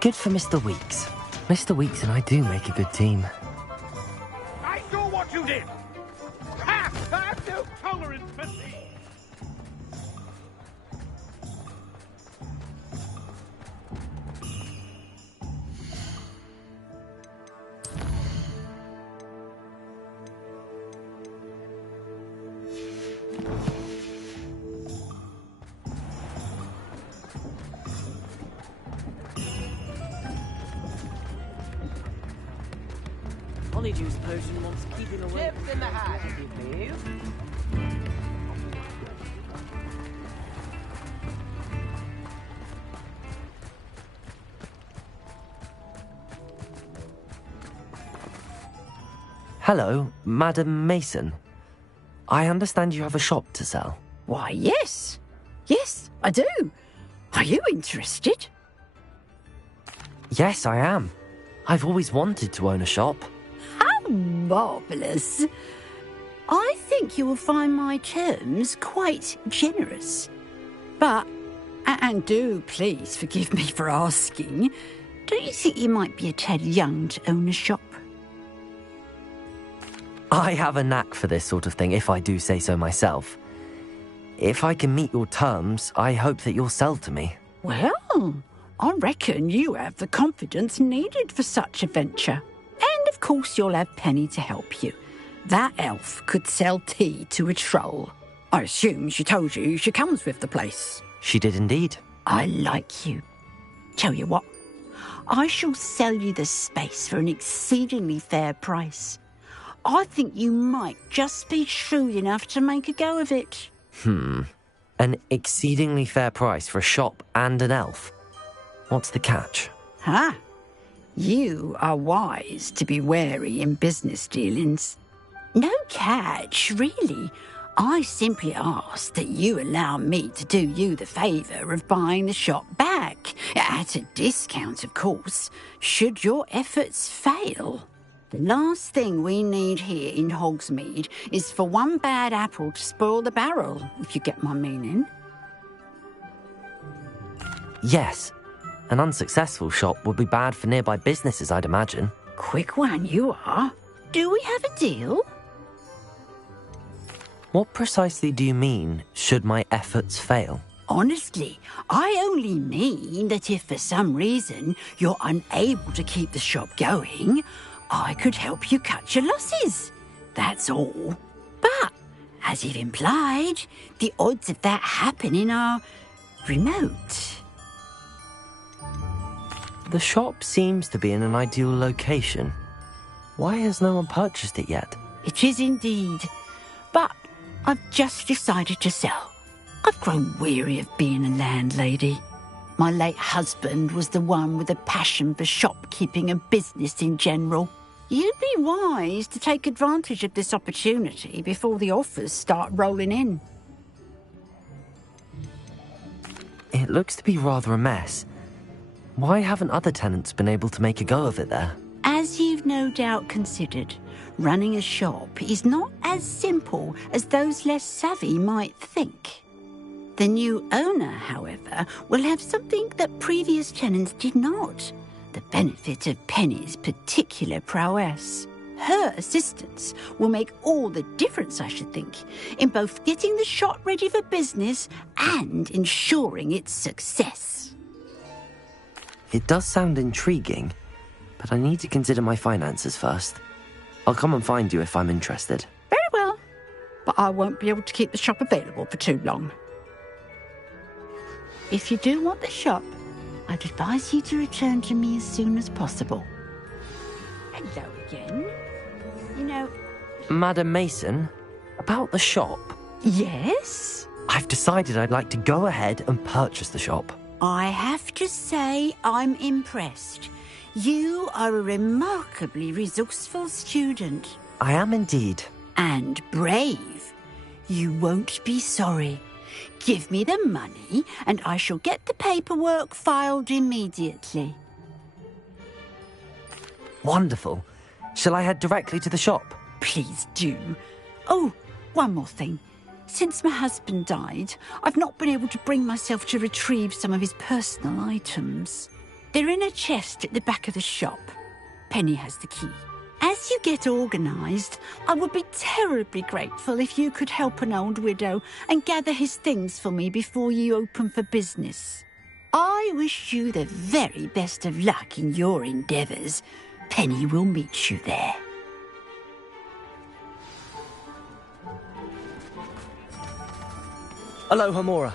Good for Mr. Weeks. Mr. Weeks and I do make a good team. I saw what you did! Ha! Have no tolerance for thieves! Honeydew potion wants keeping away. Chips in the hat, please. Hello, Madam Mason. I understand you have a shop to sell. Why, yes. Yes, I do. Are you interested? Yes, I am. I've always wanted to own a shop. How marvellous. I think you will find my terms quite generous. But, and do please forgive me for asking, don't you think you might be a tad young to own a shop? I have a knack for this sort of thing, if I do say so myself. If I can meet your terms, I hope that you'll sell to me. Well, I reckon you have the confidence needed for such a venture. And of course you'll have Penny to help you. That elf could sell tea to a troll. I assume she told you she comes with the place. She did indeed. I like you. Tell you what, I shall sell you the space for an exceedingly fair price. I think you might just be shrewd enough to make a go of it. An exceedingly fair price for a shop and an elf. What's the catch? You are wise to be wary in business dealings. No catch, really. I simply ask that you allow me to do you the favour of buying the shop back, at a discount, of course, should your efforts fail. The last thing we need here in Hogsmeade is for one bad apple to spoil the barrel, if you get my meaning. Yes. An unsuccessful shop would be bad for nearby businesses, I'd imagine. Quick one you are. Do we have a deal? What precisely do you mean, should my efforts fail? Honestly, I only mean that if for some reason you're unable to keep the shop going, I could help you cut your losses. That's all. But, as you've implied, the odds of that happening are remote. The shop seems to be in an ideal location. Why has no one purchased it yet? It is indeed. But I've just decided to sell. I've grown weary of being a landlady. My late husband was the one with a passion for shopkeeping and business in general. You'd be wise to take advantage of this opportunity before the offers start rolling in. It looks to be rather a mess. Why haven't other tenants been able to make a go of it there? As you've no doubt considered, running a shop is not as simple as those less savvy might think. The new owner, however, will have something that previous tenants did not. The benefit of Penny's particular prowess. Her assistance will make all the difference, I should think, in both getting the shop ready for business and ensuring its success. It does sound intriguing, but I need to consider my finances first. I'll come and find you if I'm interested. Very well, but I won't be able to keep the shop available for too long. If you do want the shop, I'd advise you to return to me as soon as possible. Hello again. You know... Madam Mason, about the shop? Yes? I've decided I'd like to go ahead and purchase the shop. I have to say I'm impressed. You are a remarkably resourceful student. I am indeed. And brave. You won't be sorry. Give me the money, and I shall get the paperwork filed immediately. Wonderful. Shall I head directly to the shop? Please do. Oh, one more thing. Since my husband died, I've not been able to bring myself to retrieve some of his personal items. They're in a chest at the back of the shop. Penny has the key. As you get organised, I would be terribly grateful if you could help an old widow and gather his things for me before you open for business. I wish you the very best of luck in your endeavours. Penny will meet you there. Aloha, Mora.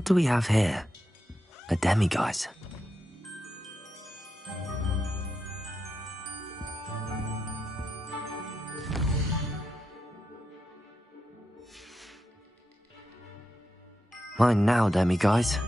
What do we have here? A demiguise. Mine now, demiguise.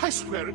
I swear it.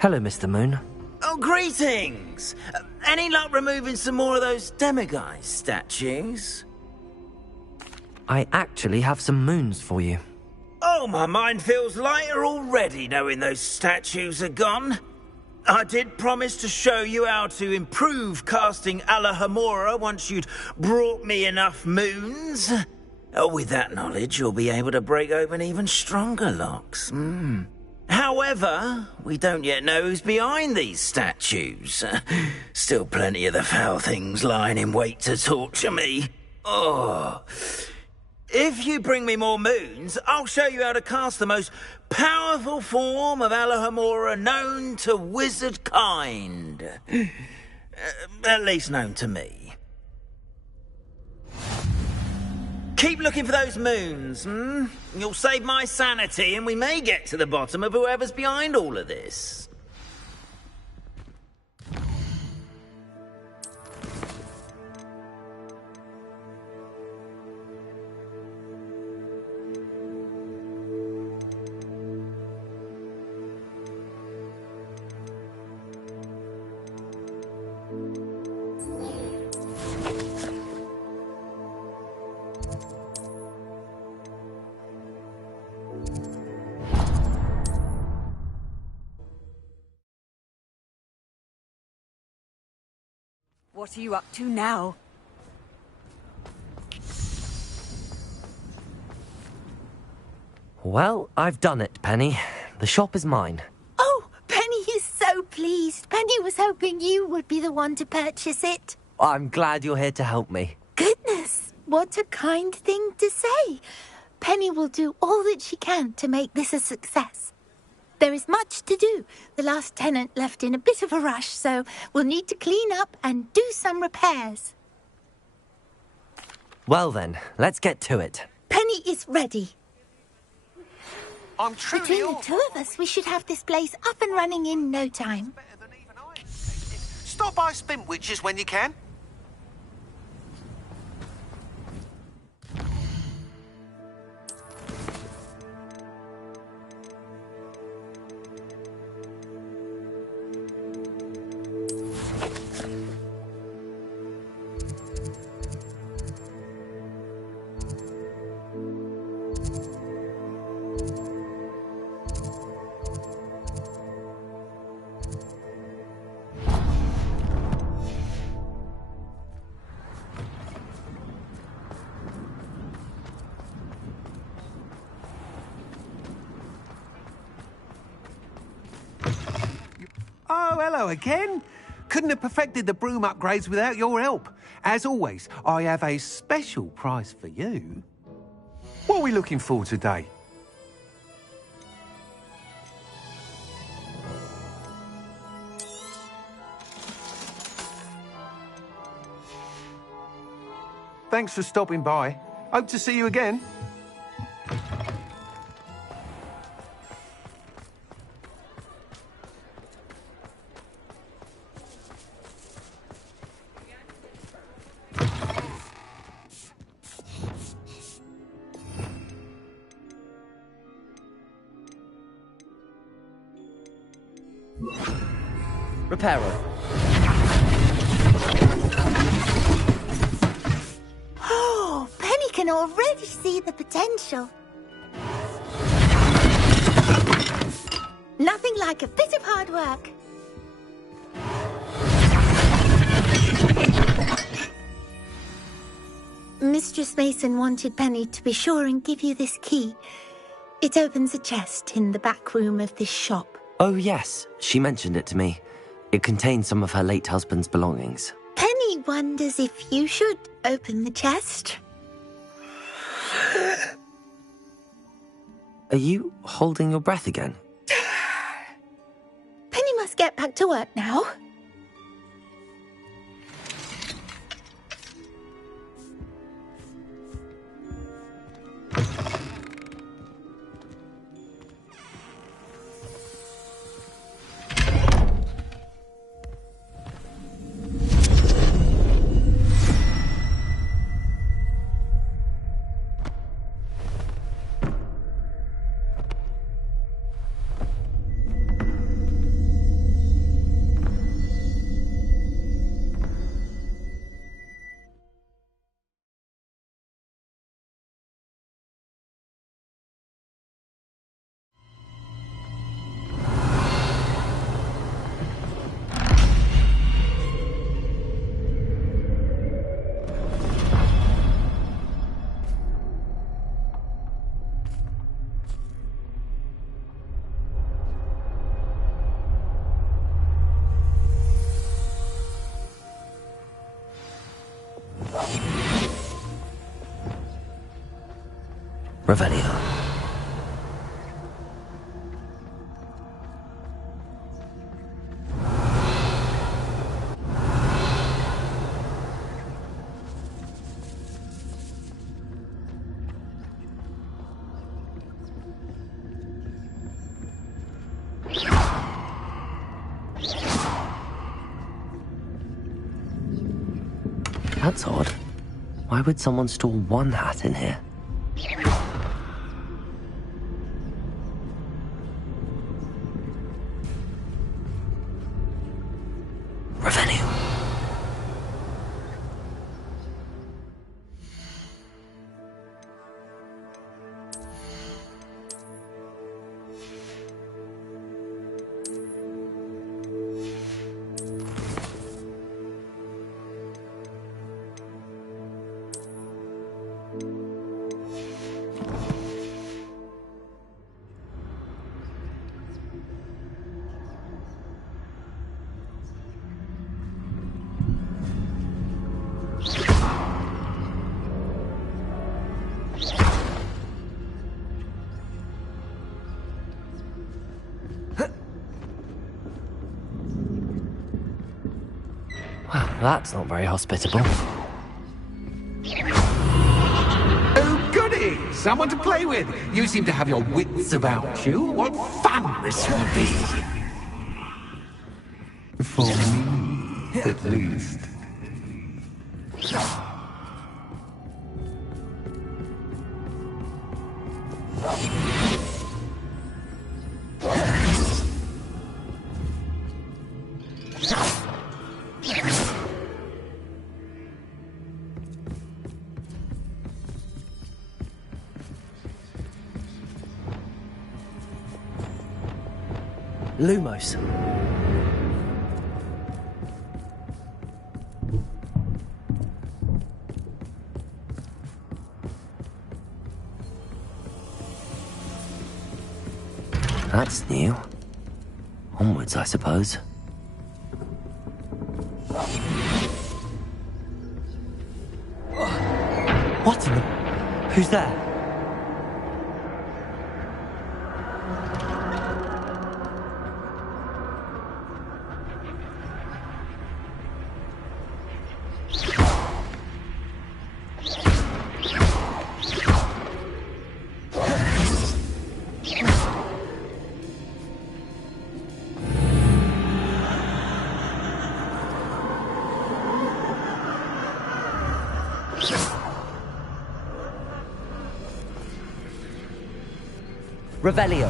Hello, Mr. Moon. Oh, greetings! Any luck removing some more of those demiguise statues? I actually have some moons for you. Oh, my mind feels lighter already knowing those statues are gone. I did promise to show you how to improve casting Alahamora once you'd brought me enough moons. Oh, with that knowledge, you'll be able to break open even stronger locks. However, we don't yet know who's behind these statues. Still plenty of the foul things lying in wait to torture me. Oh. If you bring me more moons, I'll show you how to cast the most powerful form of Alahamora known to wizard kind. At least known to me. Keep looking for those moons, You'll save my sanity and we may get to the bottom of whoever's behind all of this. What are you up to now? Well, I've done it, Penny. The shop is mine. Oh, Penny is so pleased. Penny was hoping you would be the one to purchase it. I'm glad you're here to help me. Goodness, what a kind thing to say. Penny will do all that she can to make this a success. There is much to do. The last tenant left in a bit of a rush, so we'll need to clean up and do some repairs. Well then, let's get to it. Penny is ready. I'm truly Between the two of us, we should have this place up and running in no time. Stop by Spintwitches when you can. Oh, hello again. Couldn't have perfected the broom upgrades without your help. As always, I have a special prize for you. What are we looking for today? Thanks for stopping by. Hope to see you again. Repairer. Oh, Penny can already see the potential. Nothing like a bit of hard work. Mistress Mason wanted Penny to be sure and give you this key. It opens a chest in the back room of this shop. Oh yes, she mentioned it to me. It contains some of her late husband's belongings. Penny wonders if you should open the chest. Are you holding your breath again? Penny must get back to work now. Revelio. That's odd. Why would someone store one hat in here? Revenue. Well, that's not very hospitable. Oh, goody! Someone to play with. You seem to have your wits about you. What fun this will be. For me, at least. Lumos. That's new. Onwards, I suppose. What in the... Who's there? Revelio.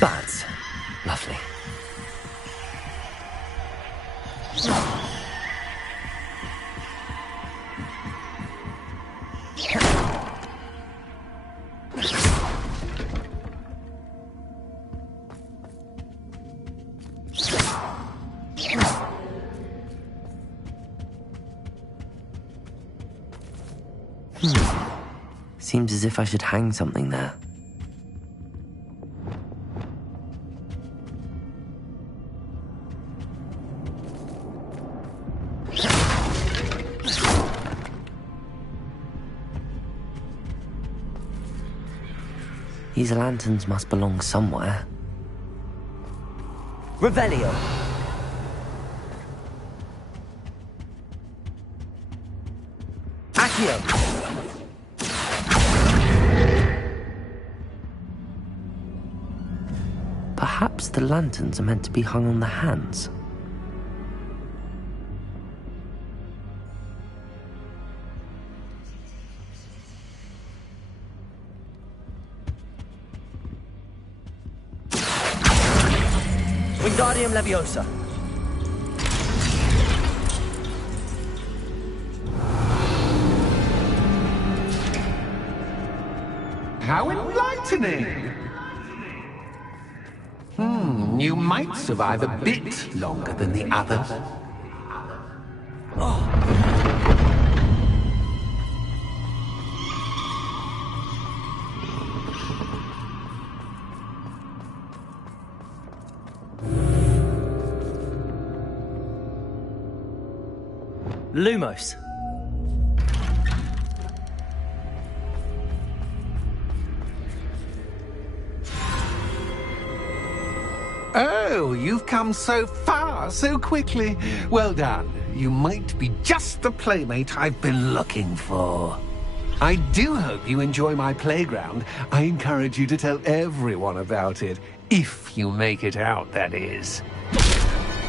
Bats. Lovely. Seems as if I should hang something there. These lanterns must belong somewhere. Revelio! Accio! Perhaps the lanterns are meant to be hung on the hands. Wingardium Leviosa. How enlightening! You might survive a bit longer than the others. Lumos. Oh, you've come so far so quickly. Well done. You might be just the playmate I've been looking for. I do hope you enjoy my playground. I encourage you to tell everyone about it. If you make it out, that is.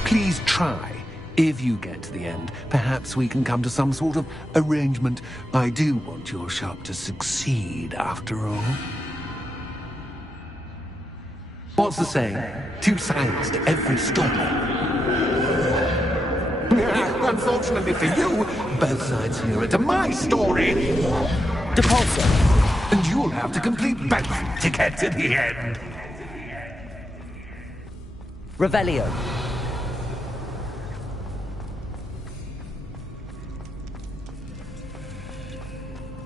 Please try. If you get to the end, perhaps we can come to some sort of arrangement. I do want your shop to succeed, after all. What's the saying? Two sides to every story. unfortunately for you, both sides hear it. My story. Depulso. And you'll have to complete both to get to the end. Revelio.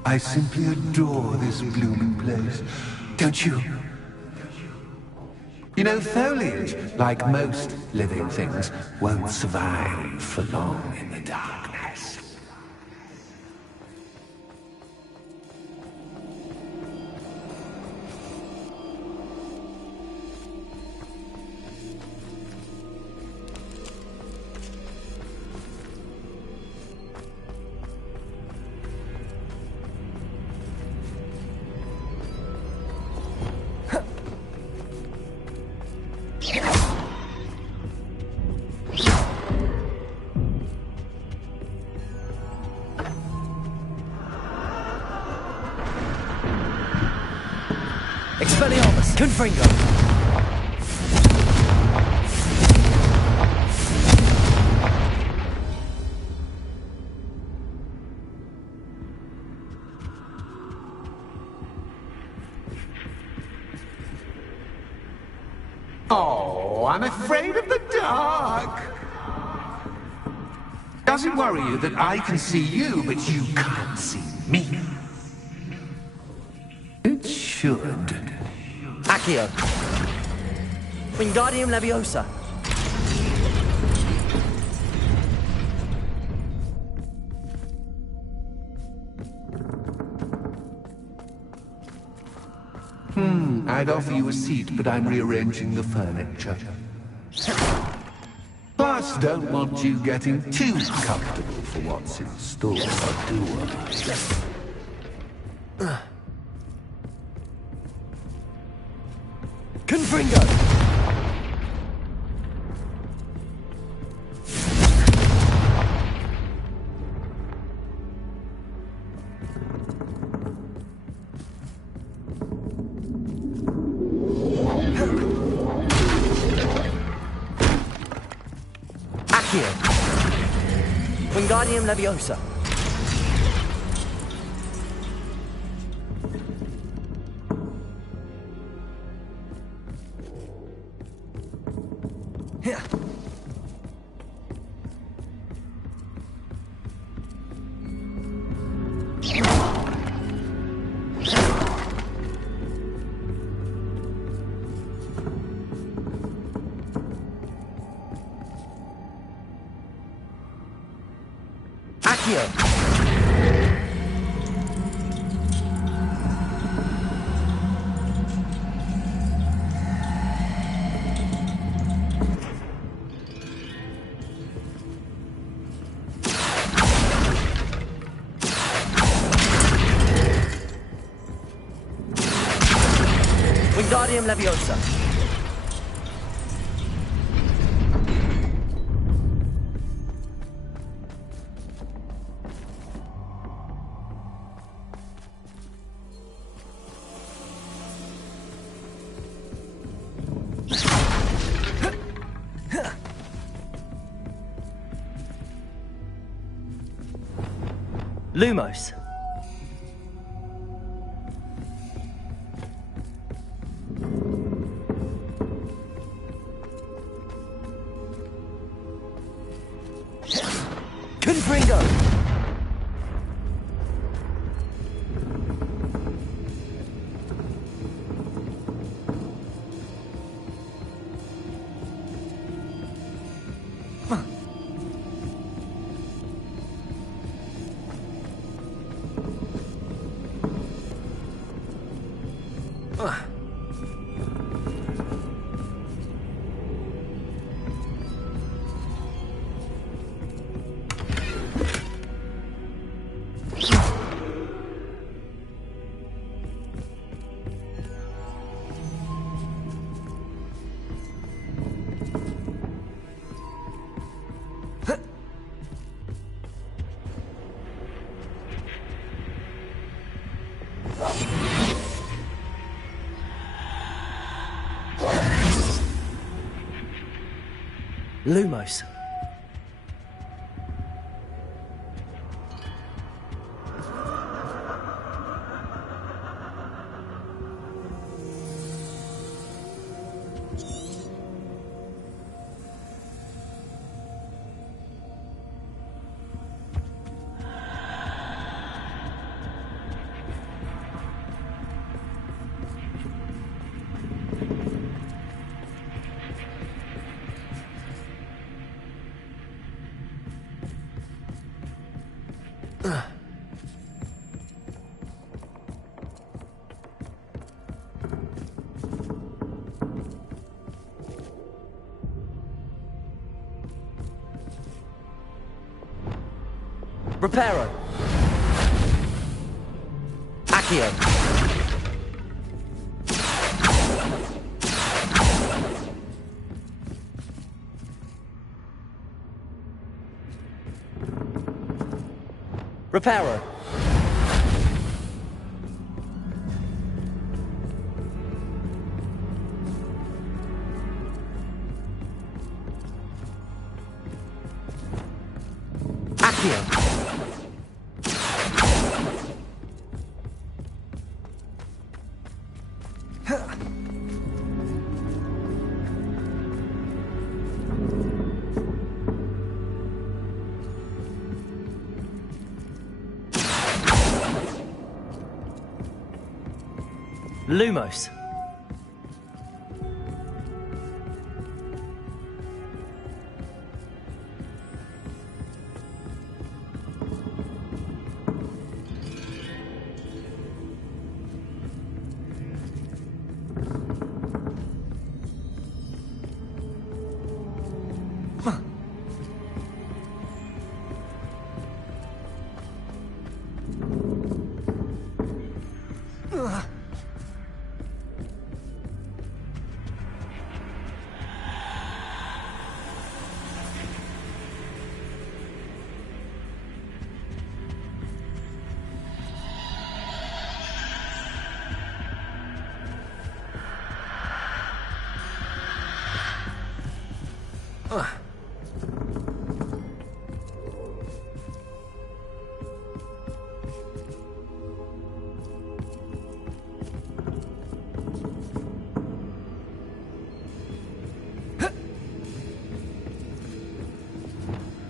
I simply adore this blooming place. Don't you? You know, foliage, like most living things, won't survive for long in the darkness. Expelliarmus. Confringo. Oh, I'm afraid of the dark. Does it worry you that I can see you, but you can't see me? It should. Accio. Wingardium Leviosa. I'd offer you a seat, but I'm rearranging the furniture. Plus, don't want you getting too comfortable for what's in store, do I? Confringo. Accio. Wingardium Leviosa. Here. Accio. Wingardium Leviosa. Lumos. Confringo. Lumos. Reparo. Accio. Reparo. Accio. Lumos.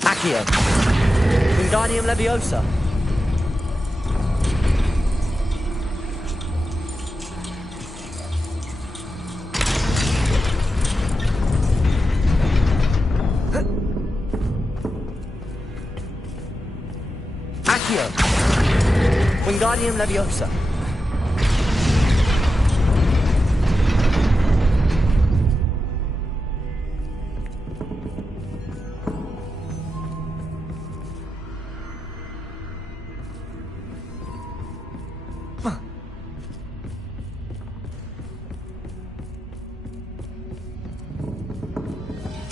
Accio. Wingardium Leviosa. Accio. Wingardium Leviosa.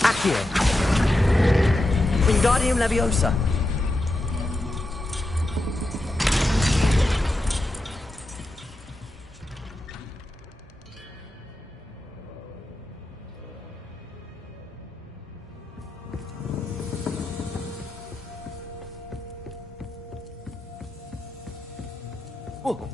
Accio. Wingardium Leviosa. Whoa.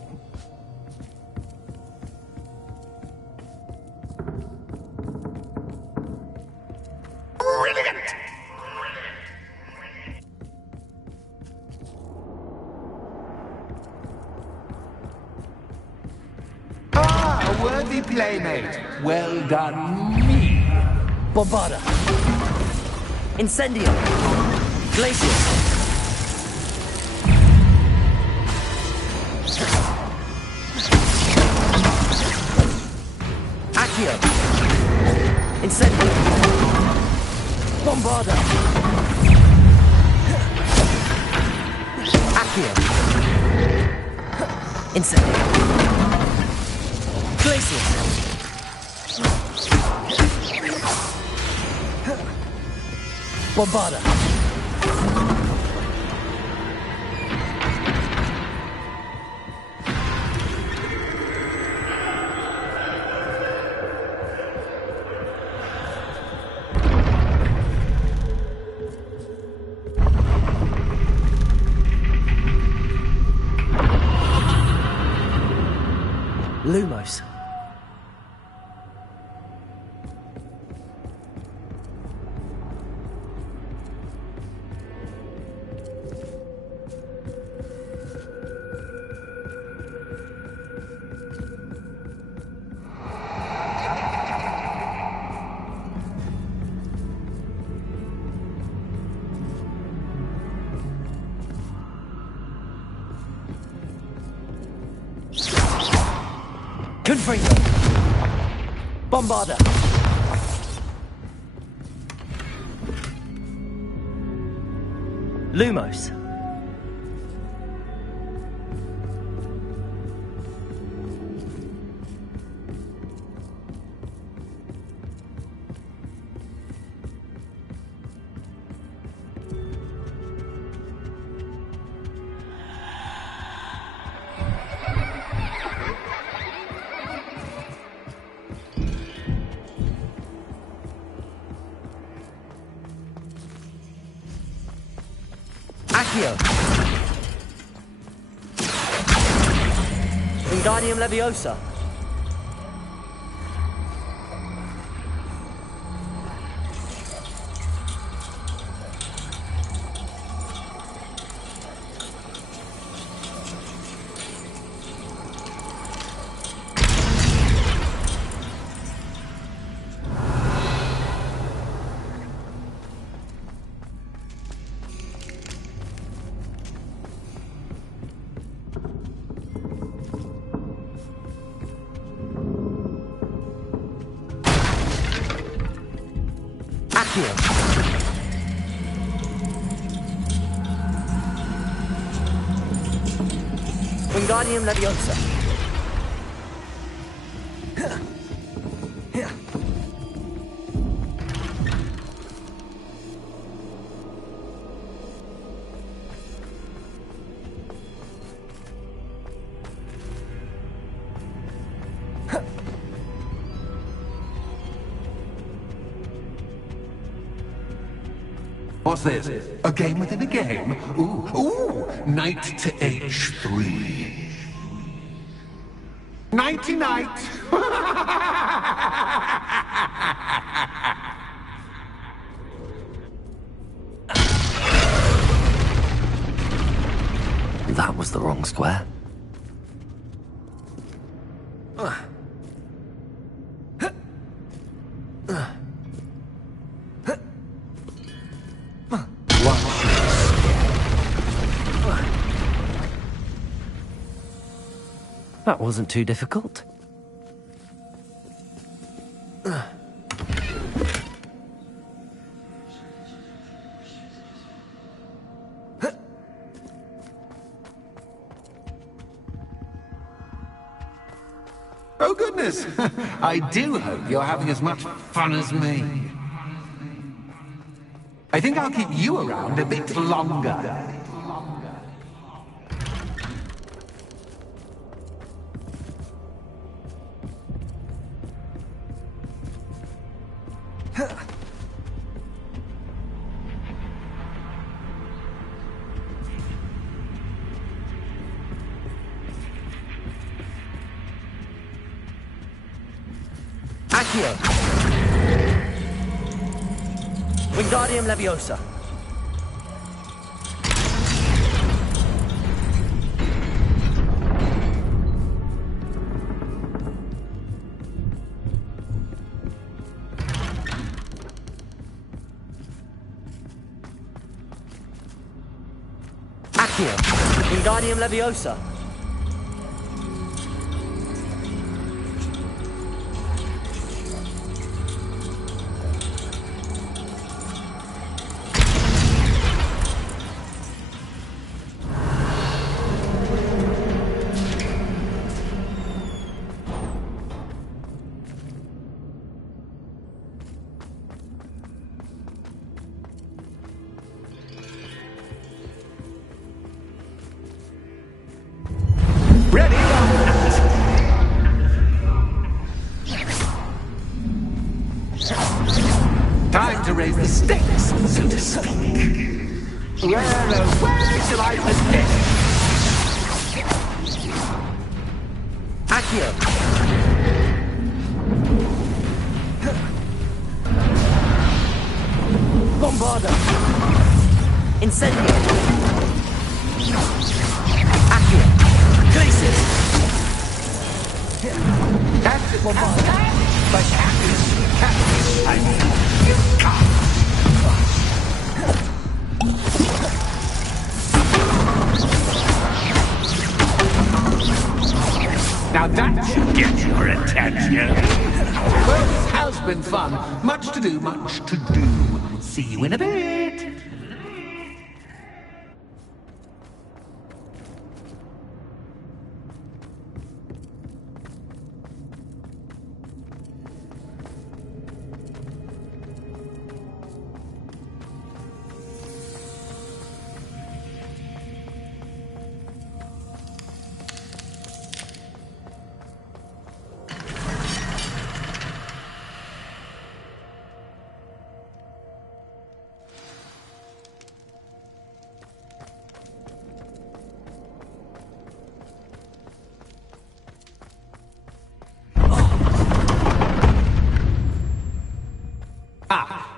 Ah, a worthy playmate. Well done, me. Bombarda. Incendio. Glacius. Accio. Incendio. Bombarda. Accio. Incendio. Glacius. Bombarda. Lumos. Confringo. Bombarder. Lumos. Accio. Wingardium Leviosa. Accio. Wingardium Leviosa. What's this? A game within a game? Ooh, knight to h3. Nighty-night! That was the wrong square. That wasn't too difficult. Oh, goodness! I do hope you're having as much fun as me. I think I'll keep you around a bit longer. Accio. Wingardium Leviosa. Accio. Wingardium Leviosa. Ready? Time to raise the stakes, so to speak. Where shall I begin? Accio. Bombarder. Incendio. Accio. Glacius. That's it, Bombarder. But I mean, you can't. Now Now that should get your attention. Well, this has been fun. Much to do, much to do. See you in a bit.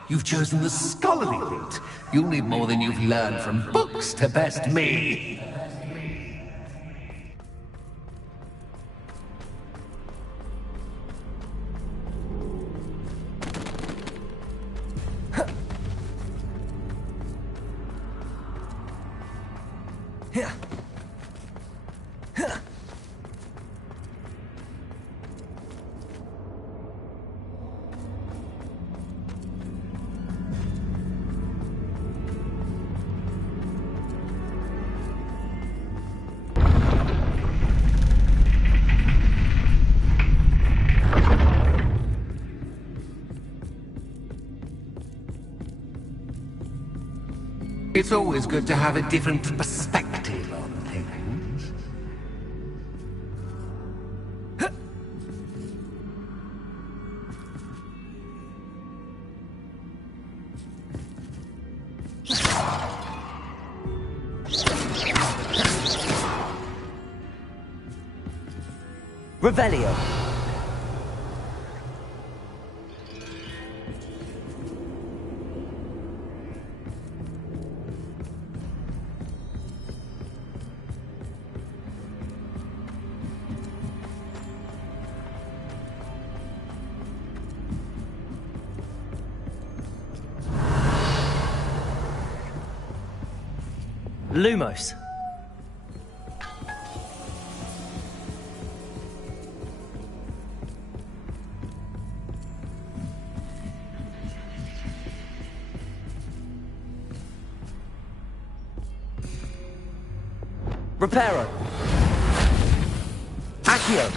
You've chosen the scholarly route. You'll need more than you've learned from books to best me. It's always good to have a different perspective on things. Revelio. Lumos. Reparo. Accio.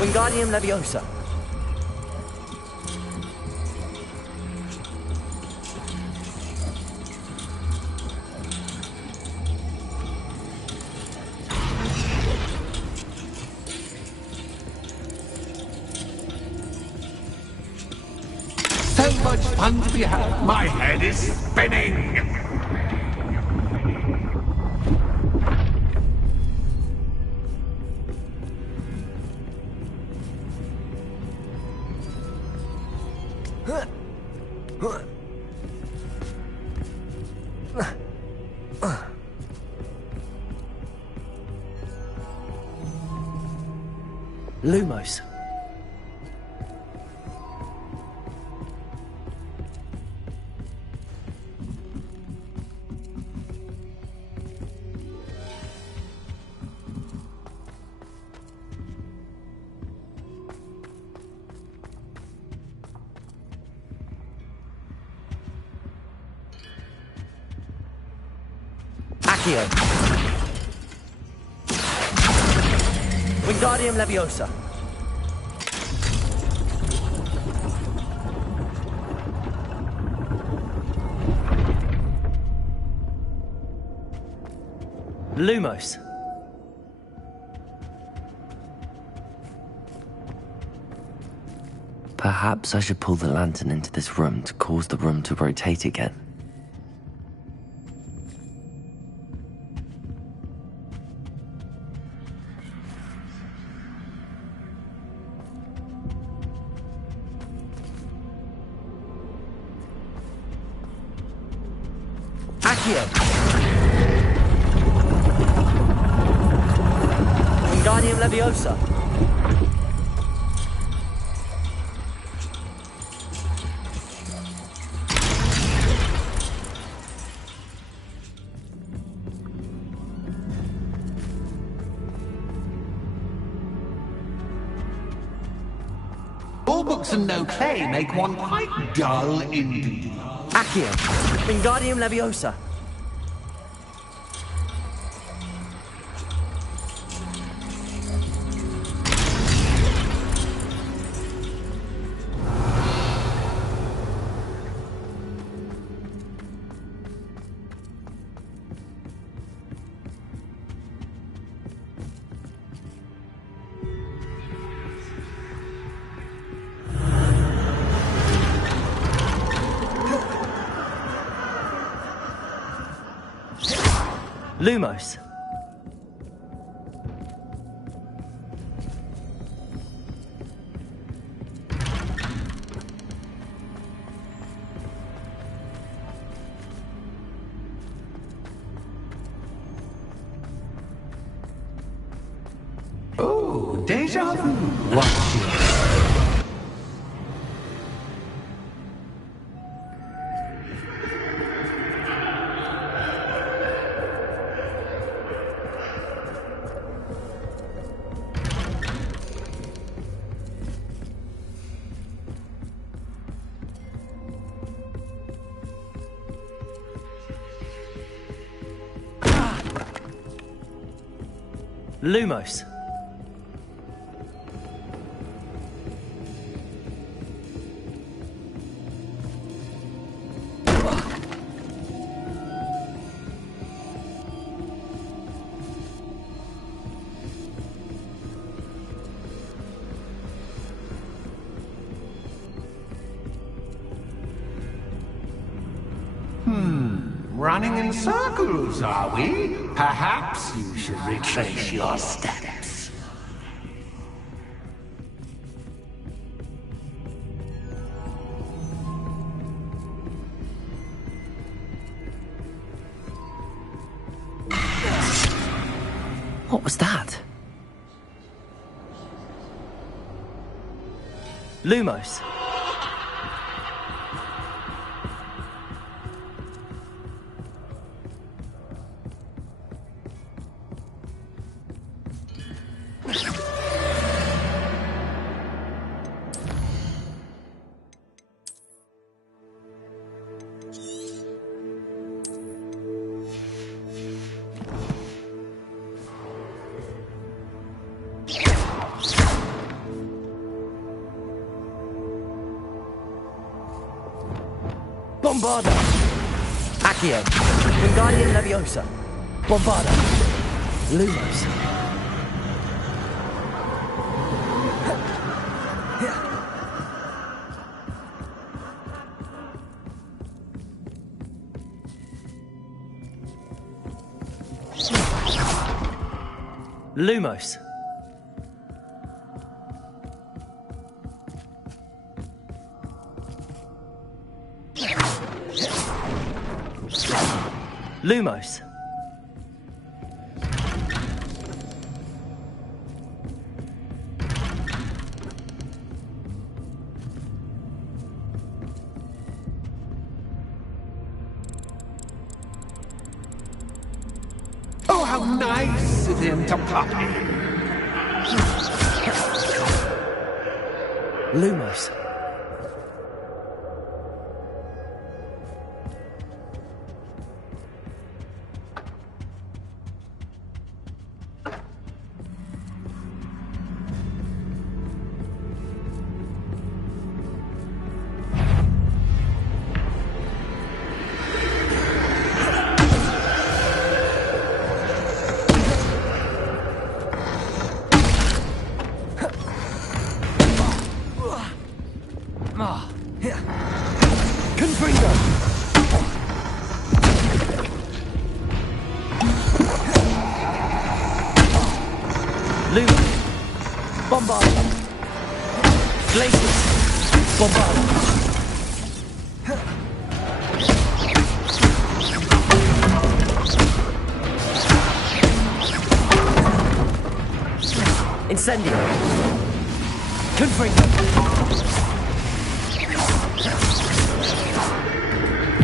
Wingardium Leviosa. So much fun to be had. My head is spinning. Lumos. Accio. Wingardium Leviosa. Lumos. Perhaps I should pull the lantern into this room to cause the room to rotate again. Accio. Wingardium Leviosa. Rulebooks and no play make one quite dull indeed. Accio. Wingardium Leviosa. Lumos. Oh, deja vu. Watch it. Lumos. Running in circles, are we? Perhaps you should retrace your steps. What was that? Lumos. Bombarda. Accio. Wingardium Leviosa. Bombarda. Lumos. Lumos. Lumos. Oh, how nice of him to pop in. Lumos. Confringo! Luma! Bombarda! Glacius! Bombarda! Incendio! Confringo!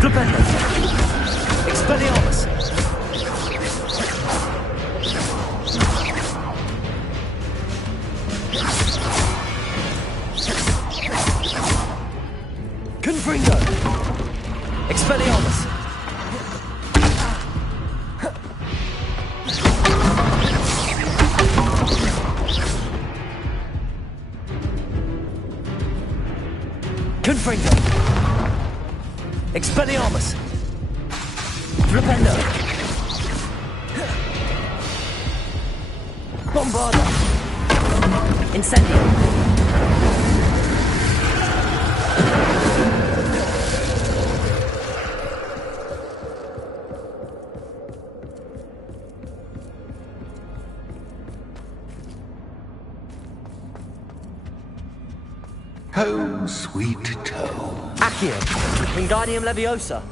Flipendo! Expelliarmus! Bombarda! Incendio! Home sweet home. Accio! Wingardium Leviosa!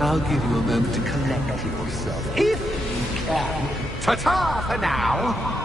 I'll give you a moment to collect yourself, if you can. Ta-ta for now!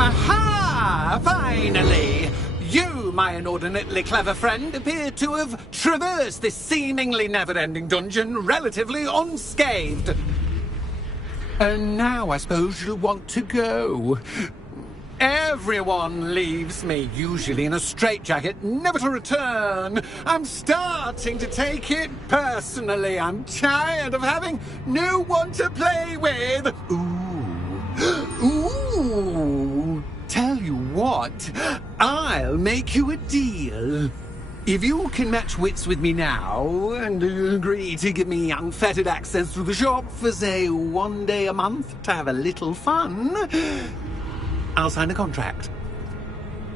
Aha! Finally! You, my inordinately clever friend, appear to have traversed this seemingly never-ending dungeon relatively unscathed. And now I suppose you'll want to go. Everyone leaves me, usually in a straitjacket, never to return. I'm starting to take it personally. I'm tired of having no one to play with. Ooh, tell you what, I'll make you a deal. If you can match wits with me now, and agree to give me unfettered access to the shop for, say, 1 day a month to have a little fun, I'll sign a contract.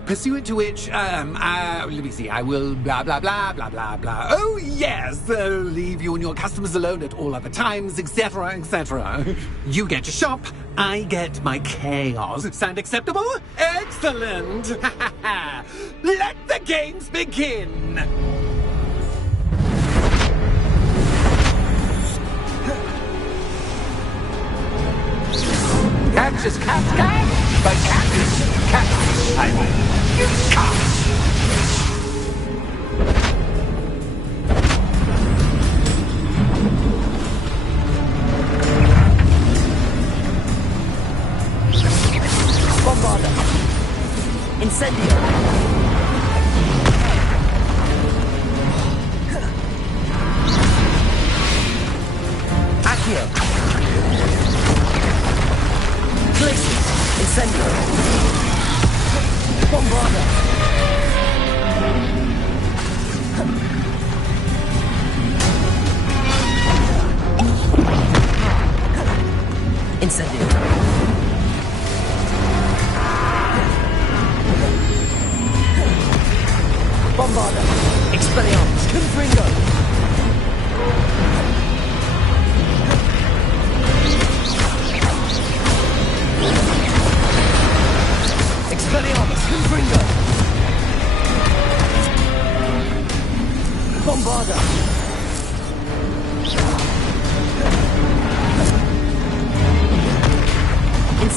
Pursuant to which, let me see, I will blah, blah, blah, blah, blah, blah. Oh, yes, leave you and your customers alone at all other times, etc., etc. You get your shop, I get my chaos. Sound acceptable? Excellent! Let the games begin! Catch is cat, but cat is cat. I will use cat. Bombarda! Incendio! Accio! Glacius! Incendio! Bombarda! Incendio! Bombarda! Expelliarmus! Confringo! Expelliarmus! Confringo! Bombarda!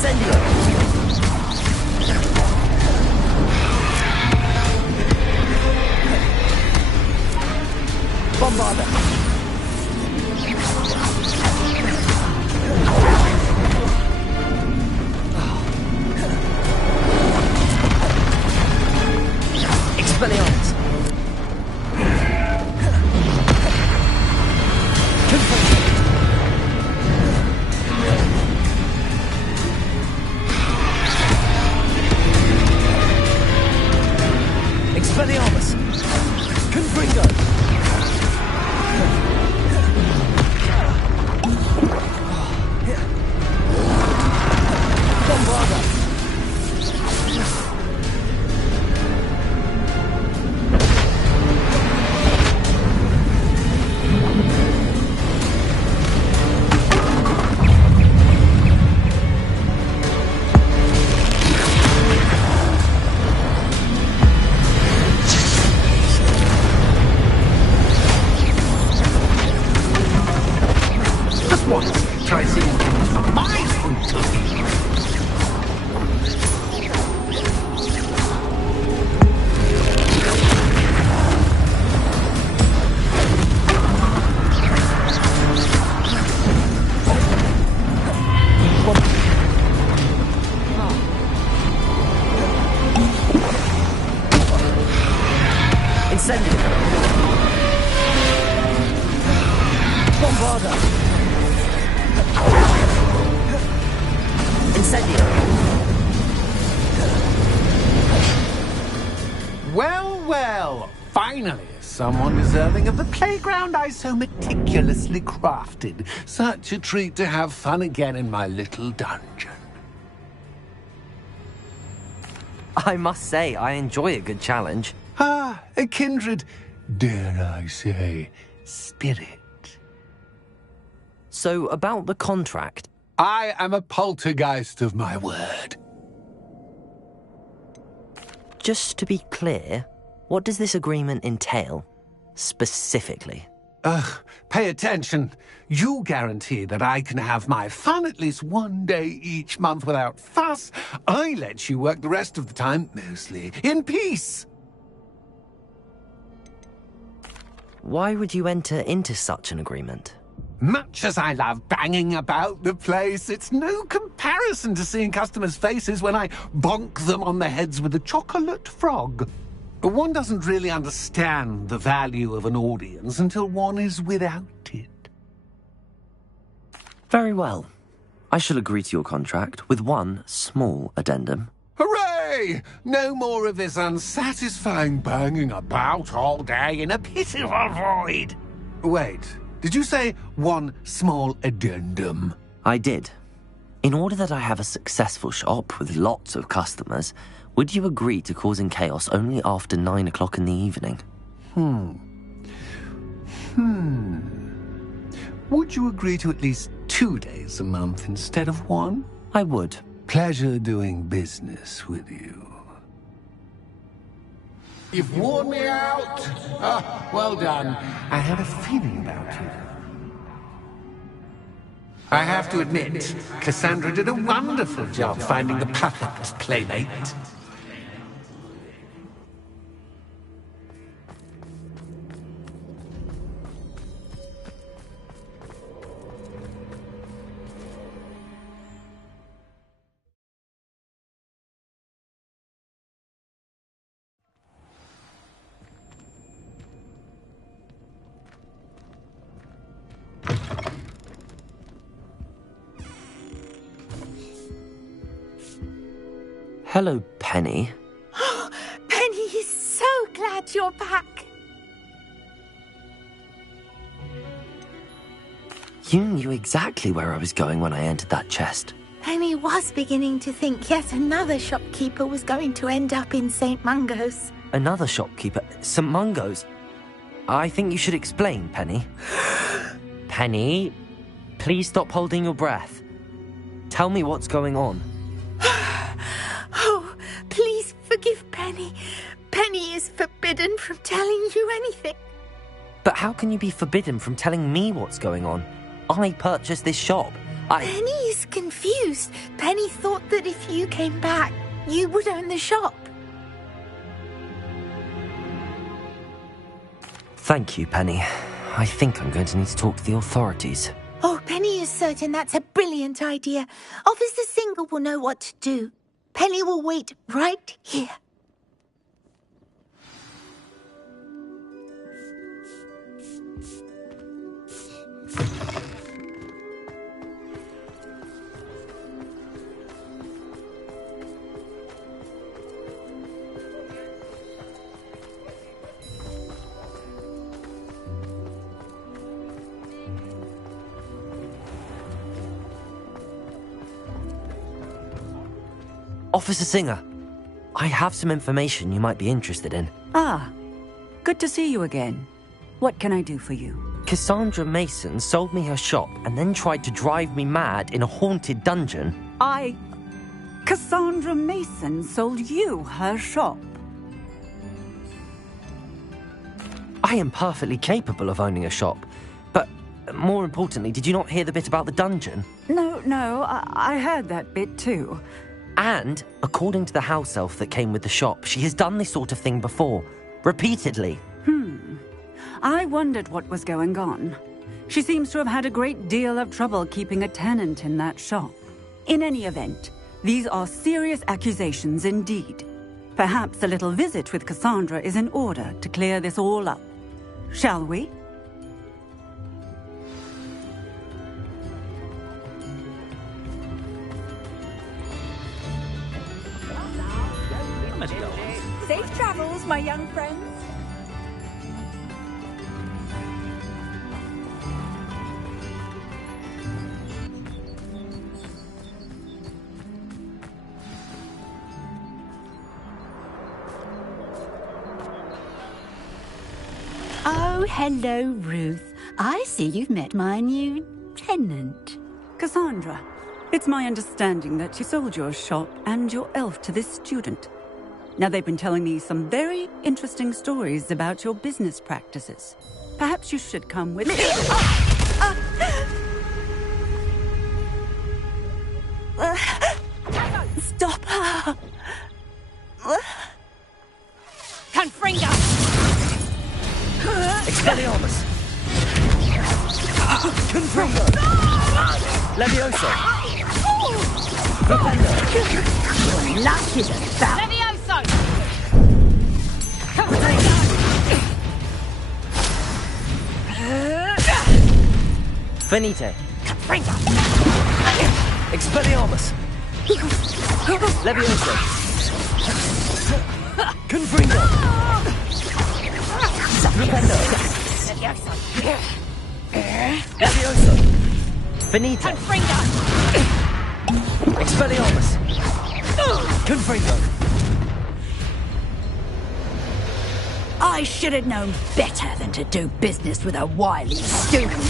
Incendio! Bombarda! Expelliarmus! Confringo! Expelliarmus! Confringo! Bombarda! Just once, try seeing things from my point of view. Incendio! Bombarda! Incendio! Well, well, finally, someone deserving of the playground I so meticulously crafted. Such a treat to have fun again in my little dungeon. I must say, I enjoy a good challenge. Ah, a kindred, dare I say, spirit. So, about the contract. I am a poltergeist of my word. Just to be clear, what does this agreement entail? Specifically. Ugh, pay attention. You guarantee that I can have my fun at least one day each month without fuss. I let you work the rest of the time, mostly in peace. Why would you enter into such an agreement? Much as I love banging about the place, it's no comparison to seeing customers' faces when I bonk them on the heads with a chocolate frog. One doesn't really understand the value of an audience until one is without it. Very well. I shall agree to your contract with one small addendum. Hooray! No more of this unsatisfying banging about all day in a pitiful void. Wait, did you say one small addendum? I did. In order that I have a successful shop with lots of customers, would you agree to causing chaos only after 9 o'clock in the evening? Would you agree to at least 2 days a month instead of one? I would. Pleasure doing business with you. You've worn me out. Ah, well done. I had a feeling about you. I have to admit, Cassandra did a wonderful job finding the perfect playmate. Hello, Penny. Penny is so glad you're back. You knew exactly where I was going when I entered that chest. Penny was beginning to think yet another shopkeeper was going to end up in St. Mungo's. Another shopkeeper, St. Mungo's. I think you should explain, Penny. Penny, please stop holding your breath. Tell me what's going on. Oh, please forgive Penny. Penny is forbidden from telling you anything. But how can you be forbidden from telling me what's going on? I purchased this shop. Penny is confused. Penny thought that if you came back, you would own the shop. Thank you, Penny. I think I'm going to need to talk to the authorities. Oh, Penny is certain that's a brilliant idea. Officer Singer will know what to do. Penny will wait right here. Officer Singer, I have some information you might be interested in. Ah, good to see you again. What can I do for you? Cassandra Mason sold me her shop and then tried to drive me mad in a haunted dungeon. Cassandra Mason sold you her shop? I am perfectly capable of owning a shop, but more importantly, did you not hear the bit about the dungeon? No, I heard that bit too. And, according to the house elf that came with the shop, she has done this sort of thing before. Repeatedly. I wondered what was going on. She seems to have had a great deal of trouble keeping a tenant in that shop. In any event, these are serious accusations indeed. Perhaps a little visit with Cassandra is in order to clear this all up. Shall we? Safe travels, my young friends. Oh, hello, Ruth. I see you've met my new tenant. Cassandra, it's my understanding that you sold your shop and your elf to this student. Now, they've been telling me some very interesting stories about your business practices. Perhaps you should come with me. Stop her! Confringo! Expelliarmus! Confringo! Levioso! Propendo! Your luck is about... Levioso! Finite. Expelliarmus! Levioso! Confringo! Propendo! Levioso! Finite. Confringo! Expelliarmus! Confringo! I should have known better than to do business with a wily student.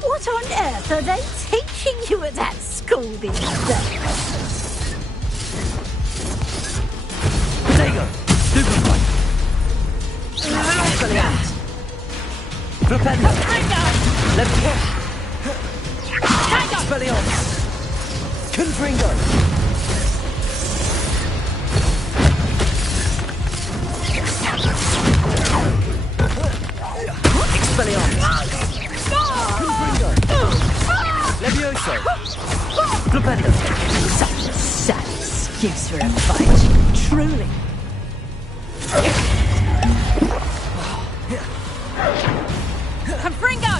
What on earth are they teaching you at that school these days? Protego! Stupefy! Expelliarmus! Propendo! Expelliarmus! Confringo! Expelliarmus! Confringo! Levioso! Gives her a fight, truly. Confringo!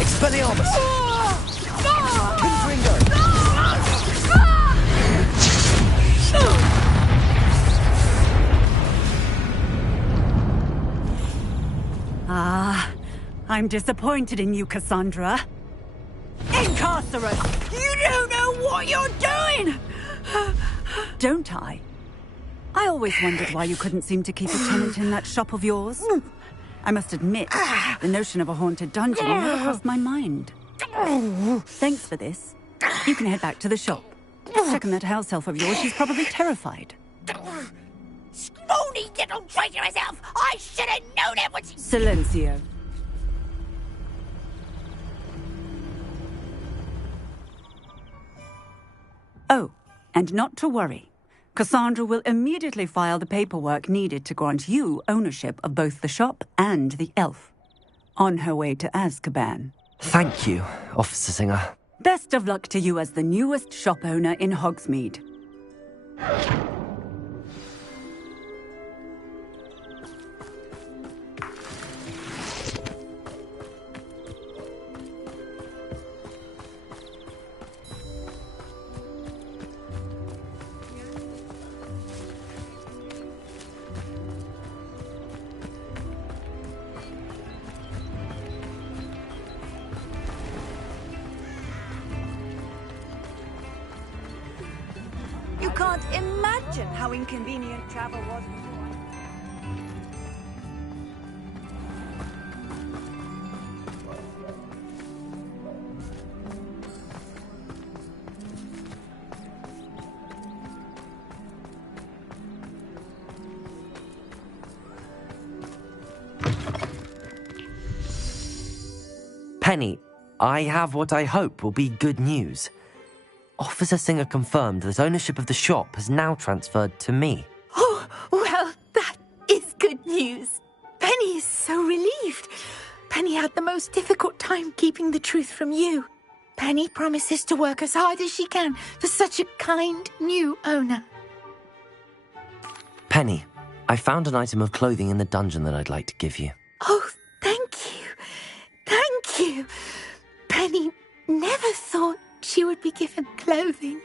Expelliarmus! Confringo! Ah, I'm disappointed in you, Cassandra. Incarcerate! You don't know what you're doing! Don't I? I always wondered why you couldn't seem to keep a tenant in that shop of yours. I must admit, the notion of a haunted dungeon never crossed my mind. Thanks for this. You can head back to the shop. Check on that house elf of yours, she's probably terrified. Scrawny little traitor herself! I should have known it was... Silencio. Oh, and not to worry. Cassandra will immediately file the paperwork needed to grant you ownership of both the shop and the elf. On her way to Azkaban. Thank you, Officer Singer. Best of luck to you as the newest shop owner in Hogsmeade. You can't imagine how inconvenient travel was before. Penny, I have what I hope will be good news. Officer Singer confirmed that ownership of the shop has now transferred to me. Oh, well, that is good news. Penny is so relieved. Penny had the most difficult time keeping the truth from you. Penny promises to work as hard as she can for such a kind new owner. Penny, I found an item of clothing in the dungeon that I'd like to give you. Oh, thank you. Thank you. Penny never thought she would be given clothing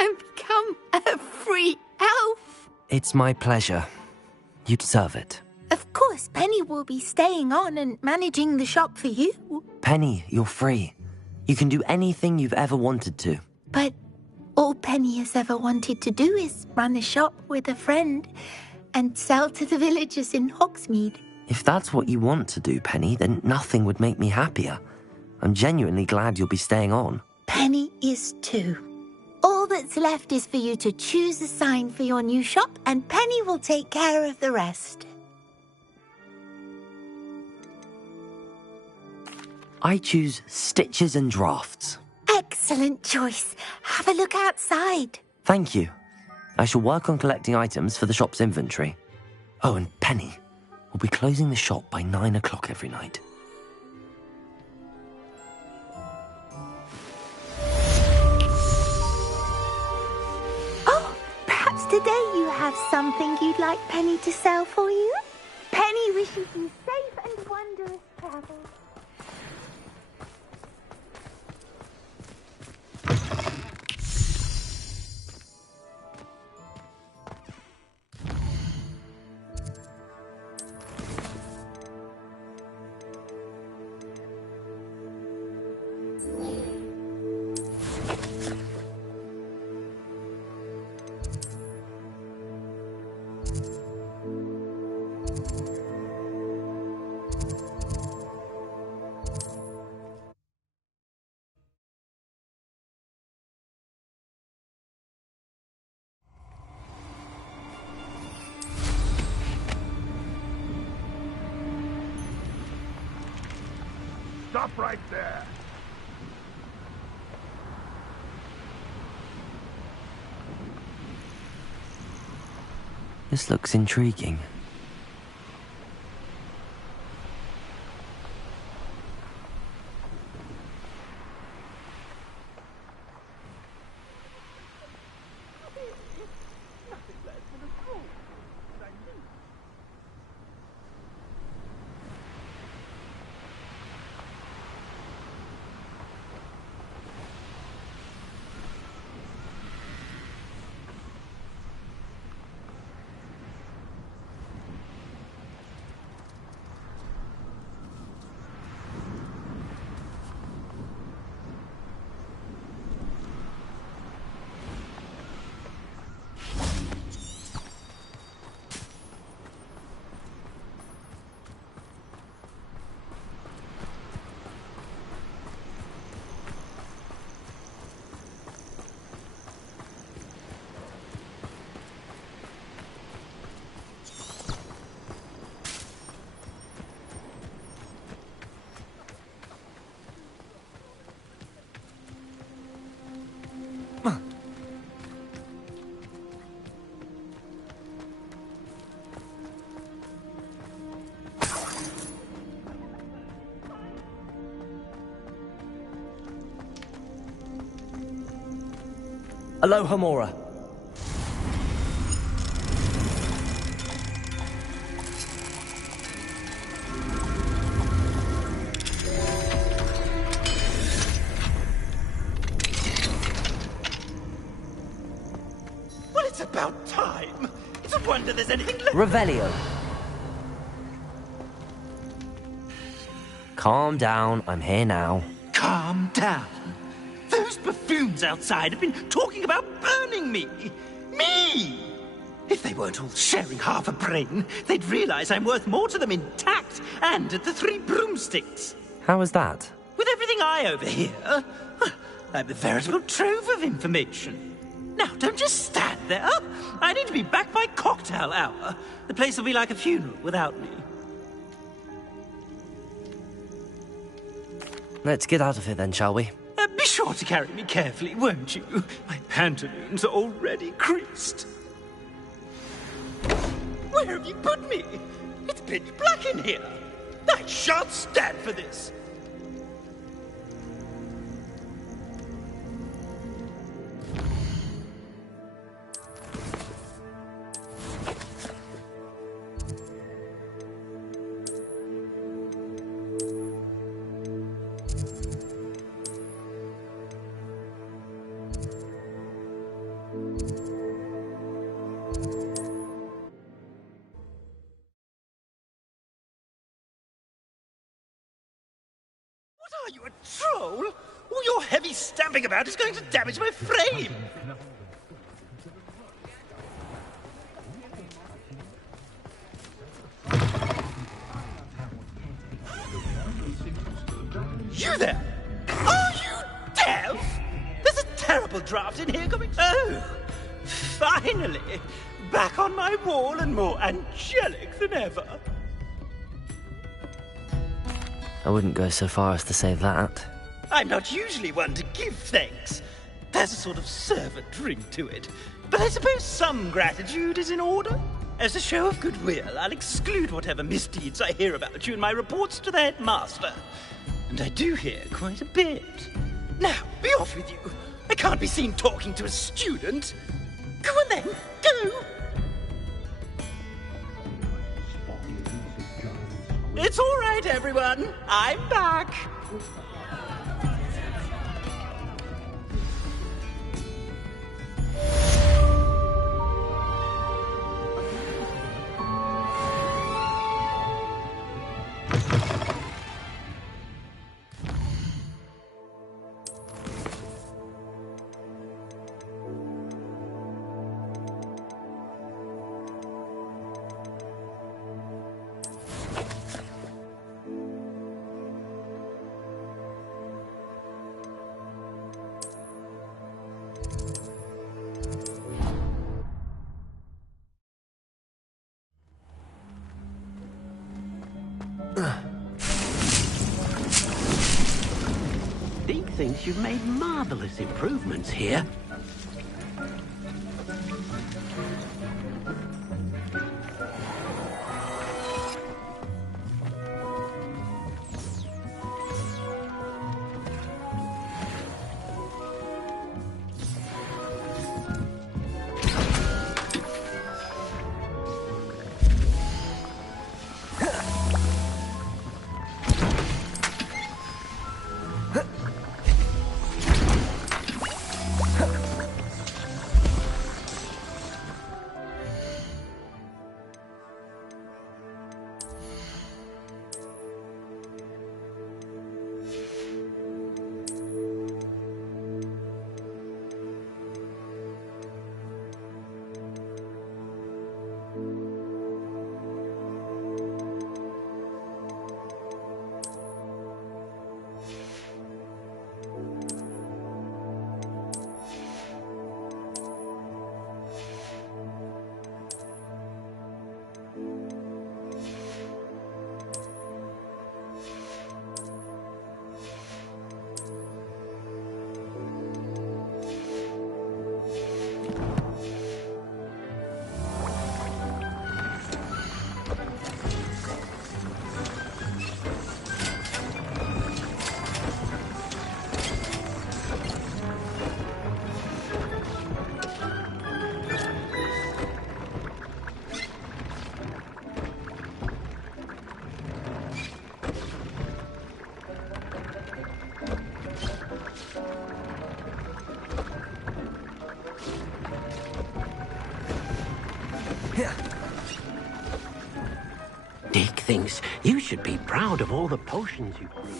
and become a free elf. It's my pleasure. You deserve it. Of course, Penny will be staying on and managing the shop for you. Penny, you're free. You can do anything you've ever wanted to. But all Penny has ever wanted to do is run a shop with a friend and sell to the villagers in Hogsmeade. If that's what you want to do, Penny, then nothing would make me happier. I'm genuinely glad you'll be staying on. Penny is too. All that's left is for you to choose a sign for your new shop, and Penny will take care of the rest. I choose stitches and drafts. Excellent choice. Have a look outside. Thank you. I shall work on collecting items for the shop's inventory. Oh, and Penny, we'll be closing the shop by 9 o'clock every night. Perhaps today you have something you'd like Penny to sell for you? Penny wishes you safe and wondrous travels. Stop right there. This looks intriguing. Aloha Mora. Well, it's about time. It's a wonder there's anything left. Revelio. Calm down, I'm here now. Calm down. Those buffoons outside have been talking about burning me. Me! If they weren't all sharing half a brain, they'd realize I'm worth more to them intact and at the Three Broomsticks. How was that? With everything I overhear, I'm a veritable trove of information. Now, don't just stand there. I need to be back by cocktail hour. The place will be like a funeral without me. Let's get out of here then, shall we? Be sure to carry me carefully, won't you? My pantaloons are already creased. Where have you put me? It's pitch black in here. I shan't stand for this. Are you a troll? All your heavy stamping about is going to damage my frame. You there! Are you deaf? There's a terrible draft in here coming. Oh, finally! Back on my wall and more angelic than ever. I wouldn't go so far as to say that. I'm not usually one to give thanks. There's a sort of servant ring to it. But I suppose some gratitude is in order. As a show of goodwill, I'll exclude whatever misdeeds I hear about you in my reports to the headmaster. And I do hear quite a bit. Now, be off with you. I can't be seen talking to a student. Go on then, go! It's all right, everyone. I'm back. thinks you've made marvelous improvements here. Dick thinks you should be proud of all the potions you brewed.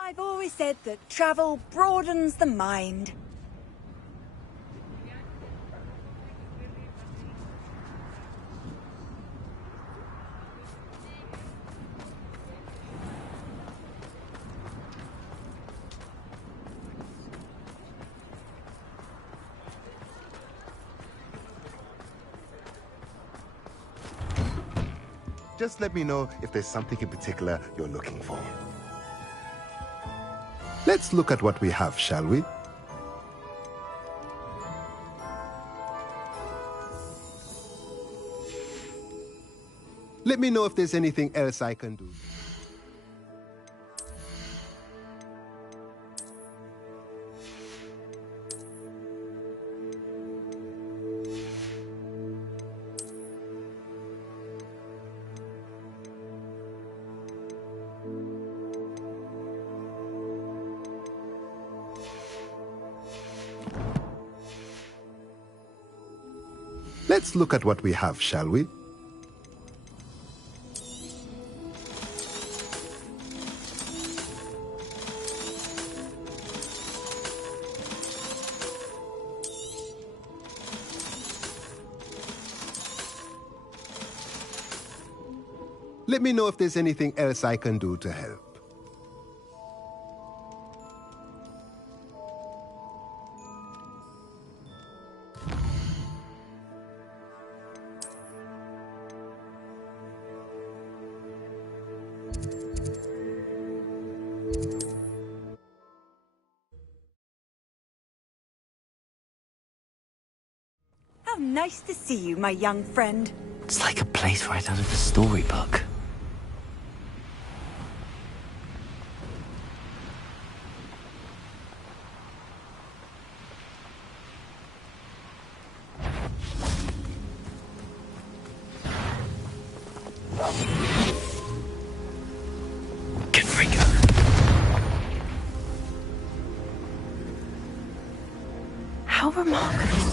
I've always said that travel broadens the mind. Just let me know if there's something in particular you're looking for. Let's look at what we have, shall we? Let me know if there's anything else I can do. Let's look at what we have, shall we? Let me know if there's anything else I can do to help. How nice to see you, my young friend. It's like a place right out of a storybook. Good freaker. How remarkable.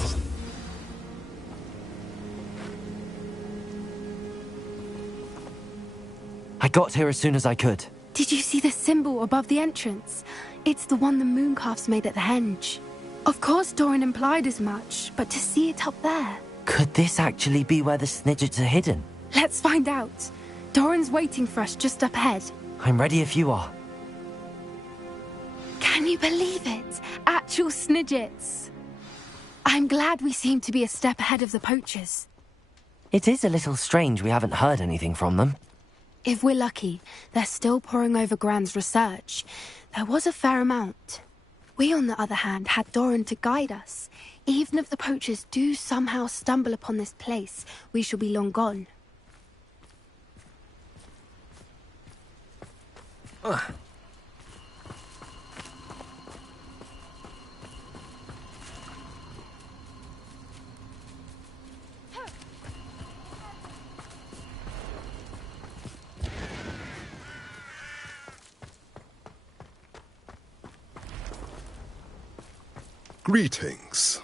I got here as soon as I could. Did you see the symbol above the entrance? It's the one the mooncalves made at the henge. Of course Doran implied as much, but to see it up there... Could this actually be where the Snidgets are hidden? Let's find out. Doran's waiting for us just up ahead. I'm ready if you are. Can you believe it? Actual Snidgets. I'm glad we seem to be a step ahead of the poachers. It is a little strange we haven't heard anything from them. If we're lucky, they're still poring over Gran's research. There was a fair amount. We, on the other hand, had Doran to guide us. Even if the poachers do somehow stumble upon this place, we shall be long gone. Greetings.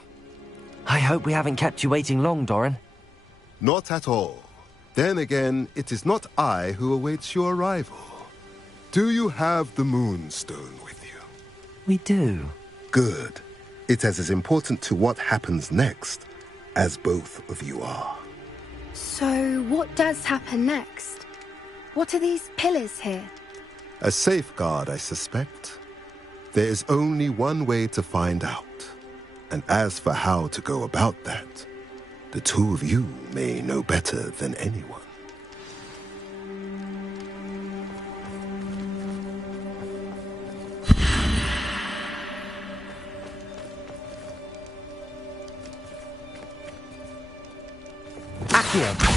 I hope we haven't kept you waiting long, Doran. Not at all. Then again, it is not I who awaits your arrival. Do you have the Moonstone with you? We do. Good. It is as important to what happens next as both of you are. So, what does happen next? What are these pillars here? A safeguard, I suspect. There is only one way to find out. And as for how to go about that, the two of you may know better than anyone. Accio.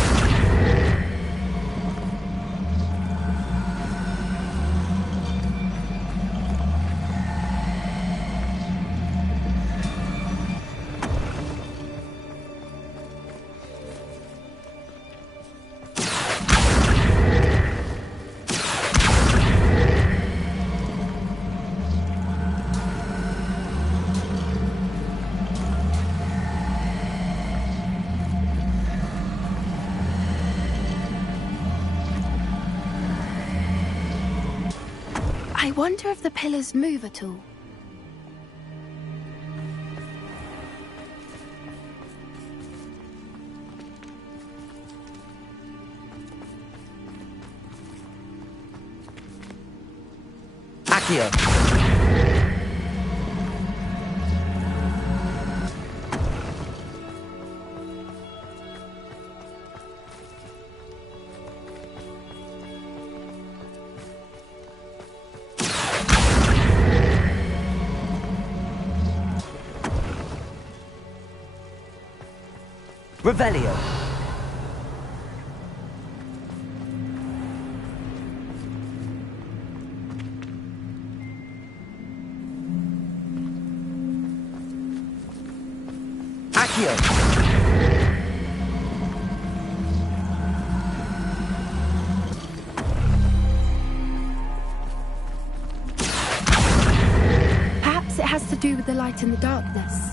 wonder if the pillars move at all. Accio. Revelio. Accio. Perhaps it has to do with the light in the darkness.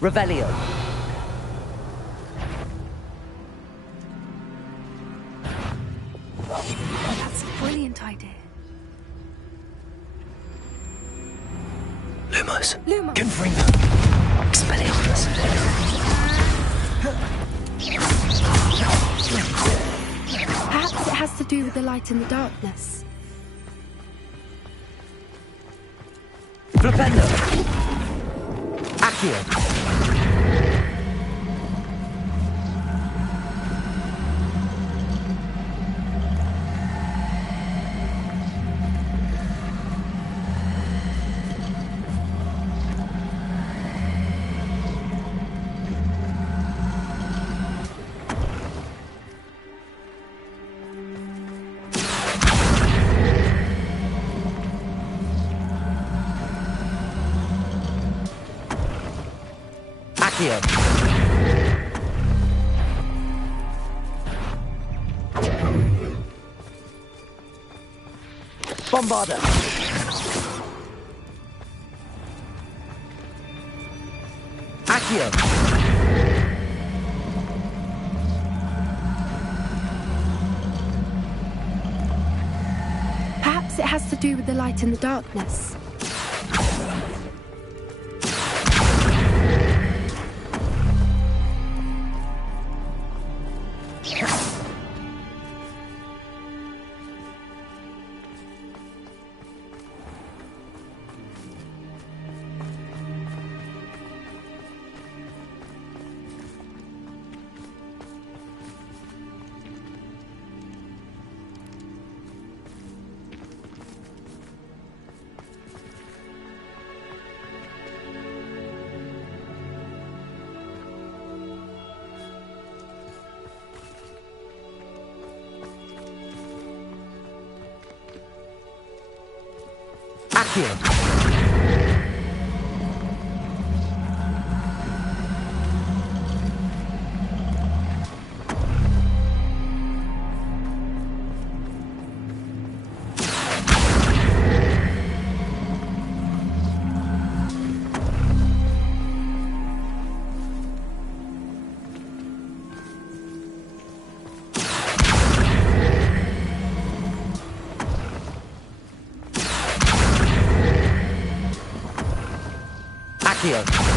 Revelio. That's a brilliant idea. Lumos. Lumos. Confringo. Expelliarmus. Perhaps it has to do with the light in the darkness. Flipendo. Accio. Accio. Bombarda. Accio. Perhaps it has to do with the light in the darkness. Accio. Accio.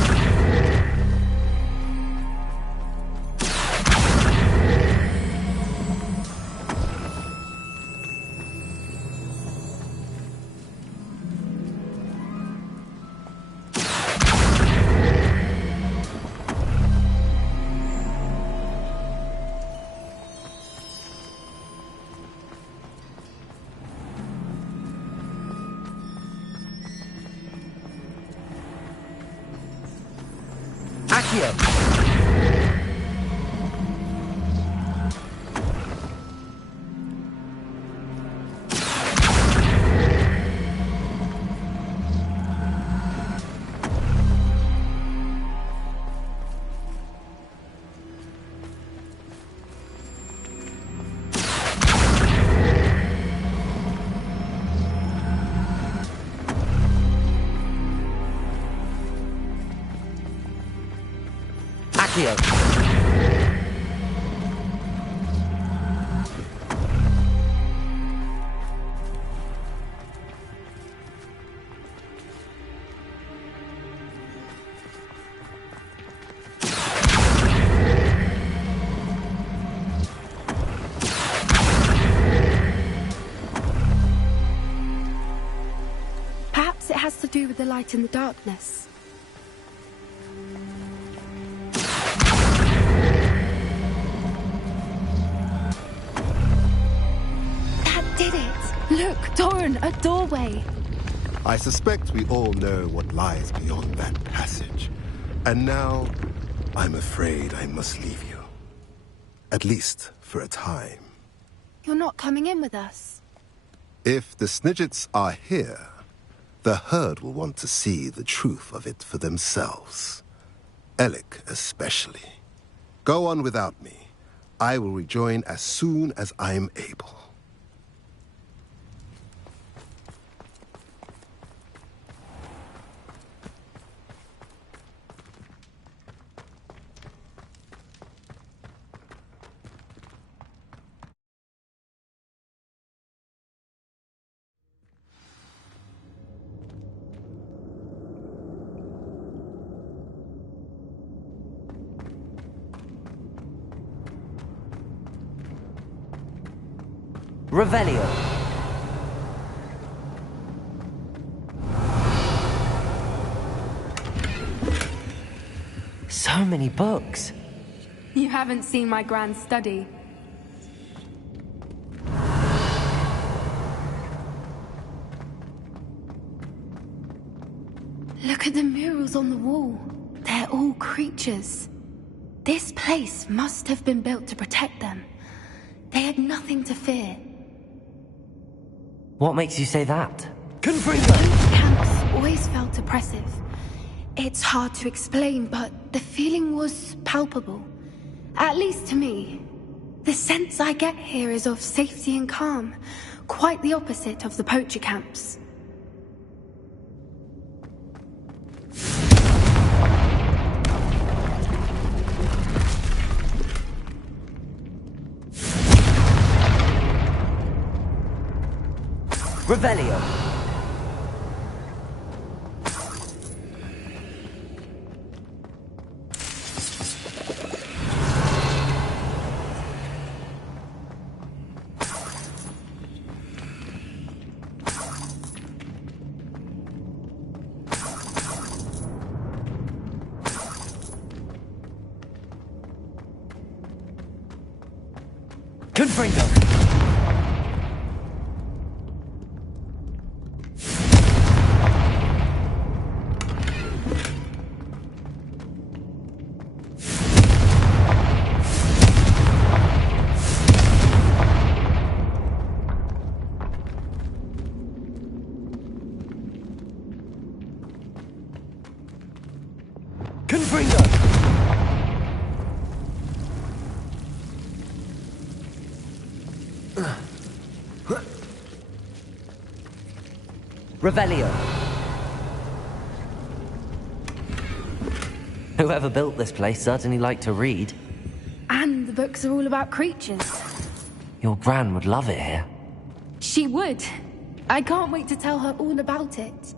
Accio. Accio! Perhaps it has to do with the light in the darkness. That did it! Look, Doran, a doorway! I suspect we all know what lies beyond that passage. And now, I'm afraid I must leave you. At least for a time. You're not coming in with us. If the Snidgets are here, the herd will want to see the truth of it for themselves. Alec especially. Go on without me. I will rejoin as soon as I'm able. Revelio. So many books. You haven't seen my grand study. Look at the murals on the wall. They're all creatures. This place must have been built to protect them. They had nothing to fear. What makes you say that? Confringo! Camps always felt oppressive. It's hard to explain, but the feeling was palpable. At least to me. The sense I get here is of safety and calm. Quite the opposite of the poacher camps. Revelio. Confringo. Revelio. Whoever built this place certainly liked to read. And the books are all about creatures. Your Gran would love it here. She would. I can't wait to tell her all about it.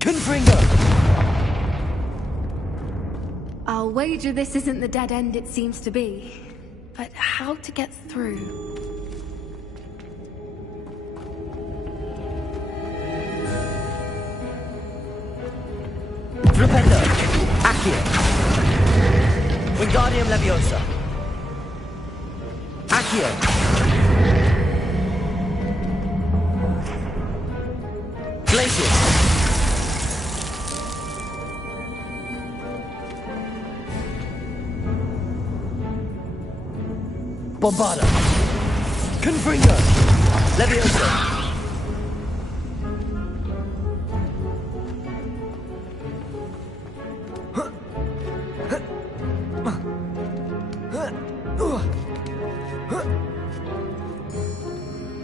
Confringo! I'll wager this isn't the dead end it seems to be. But how to get through? Rependo! Accio! Wingardium Leviosa! Accio! Glacius! Bombarda! Confringo! Leviosa!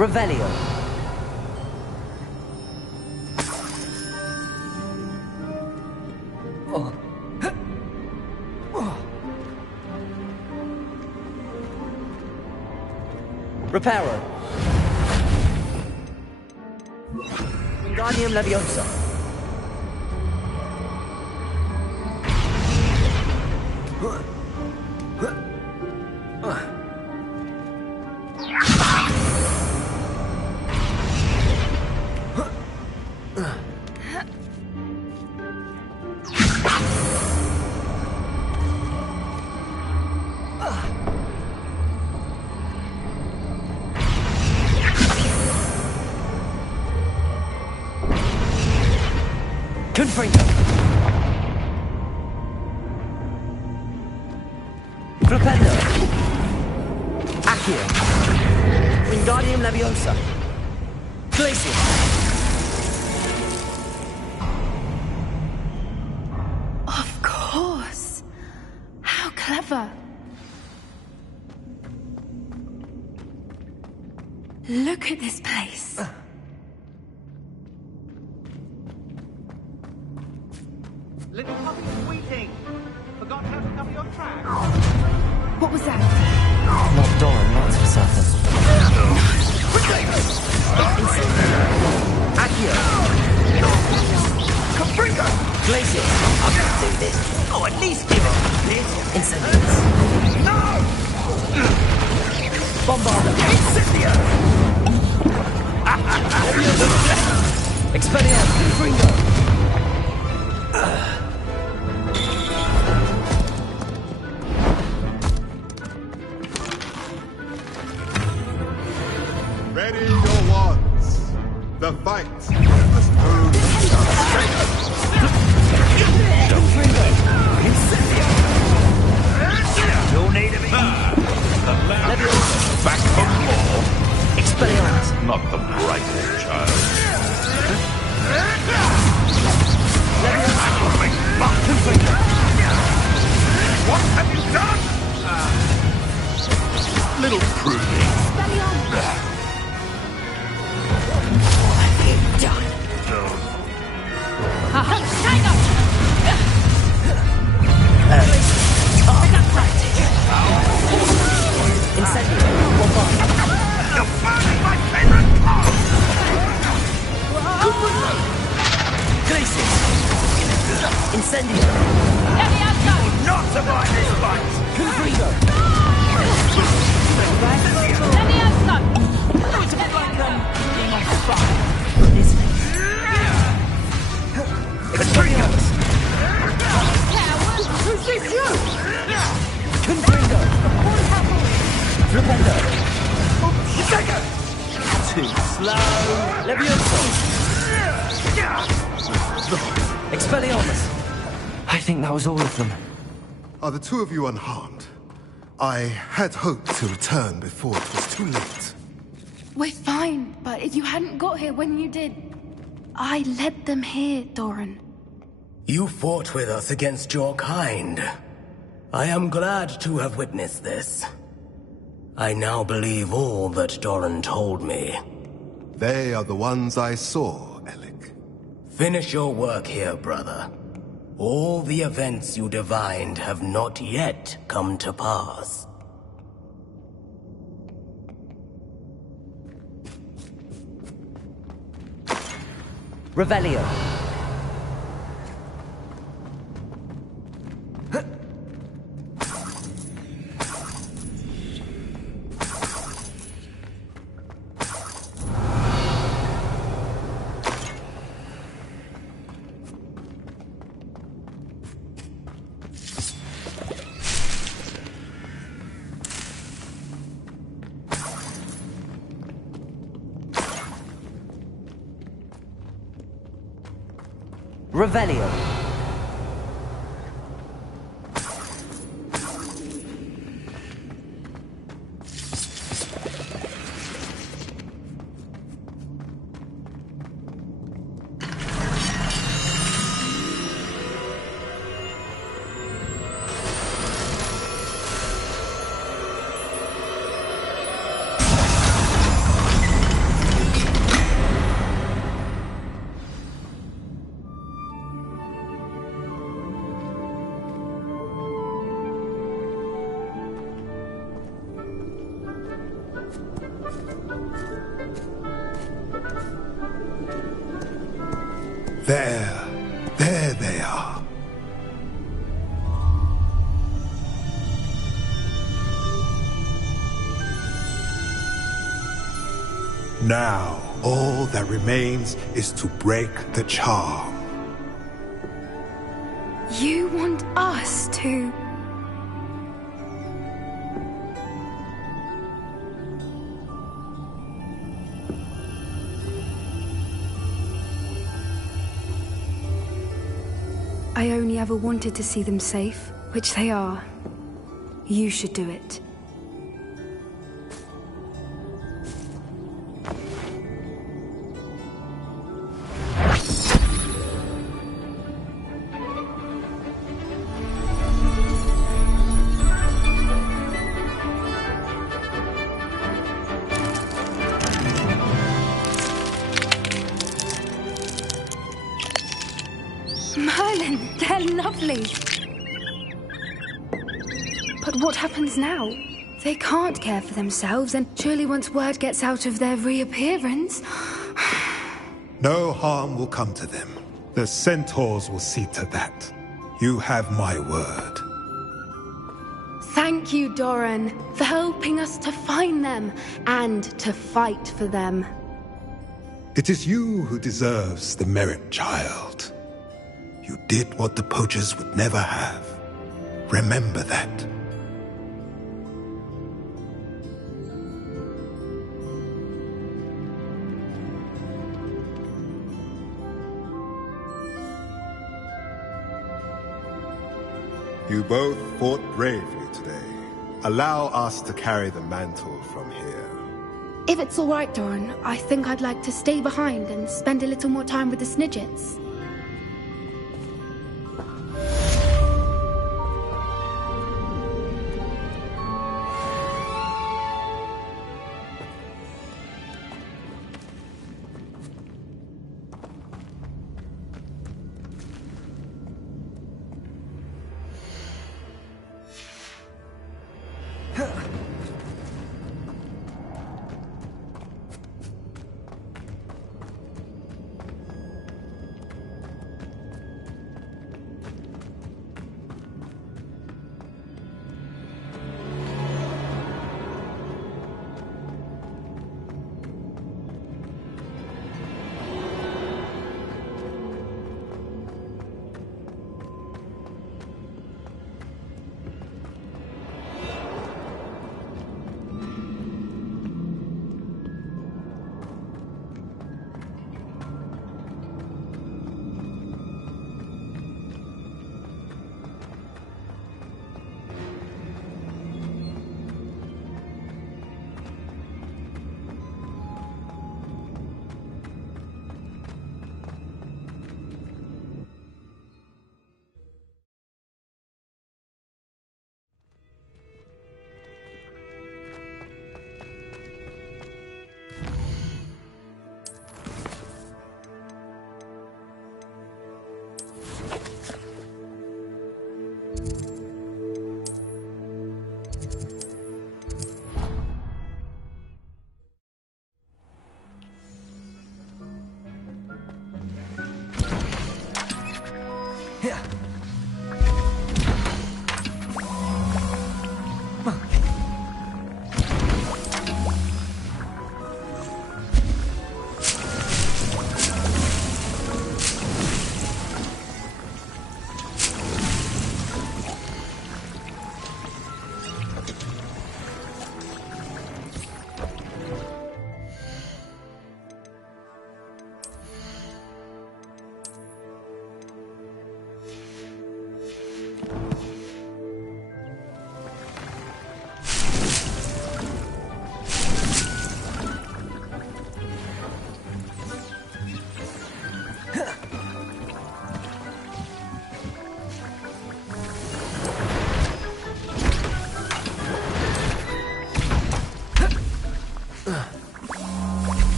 Revelio. Reparo. Wingardium Leviosa. Confringo. Flipendo. Accio. Wingardium Leviosa. Glacier. Of course. How clever. Look at this place. Little puppy sweeting. Forgot how to cover your tracks. What was that? Not Doran, that's for certain. Accio. Confringo! Glacier. I'm gonna do this. Oh, at least give it this. Incendies. No! Bombarda. Incendio! Expelliarmus. Confringo. Ready your wands. The fight at the stone. You'll need a bit. The land back for more. Expelliarmus. Not the brightest child. What have you done? Little pruning. Incendio. Bombarda. You're burning my favorite part! Glacier. Incendio. Not survive this fight! Confringo. Expelliarmus. Confringo. Flipendo. Too slow. Leviosa. Expelliarmus. I think that was all of them. Are the two of you unharmed? I had hoped to return before it was too late. We're fine, but if you hadn't got here when you did, I led them here, Doran. You fought with us against your kind. I am glad to have witnessed this. I now believe all that Doran told me. They are the ones I saw, Alec. Finish your work here, brother. All the events you divined have not yet come to pass. Revelio. Revelio. There they are. Now, all that remains is to break the charm. You want us to... I only ever wanted to see them safe, which they are. You should do it. Merlin, they're lovely. But what happens now? They can't care for themselves, and surely once word gets out of their reappearance... No harm will come to them. The centaurs will see to that. You have my word. Thank you, Doran, for helping us to find them and to fight for them. It is you who deserves the merit, child. You did what the poachers would never have. Remember that. You both fought bravely today. Allow us to carry the mantle from here. If it's all right, Doran, I think I'd like to stay behind and spend a little more time with the Snidgets.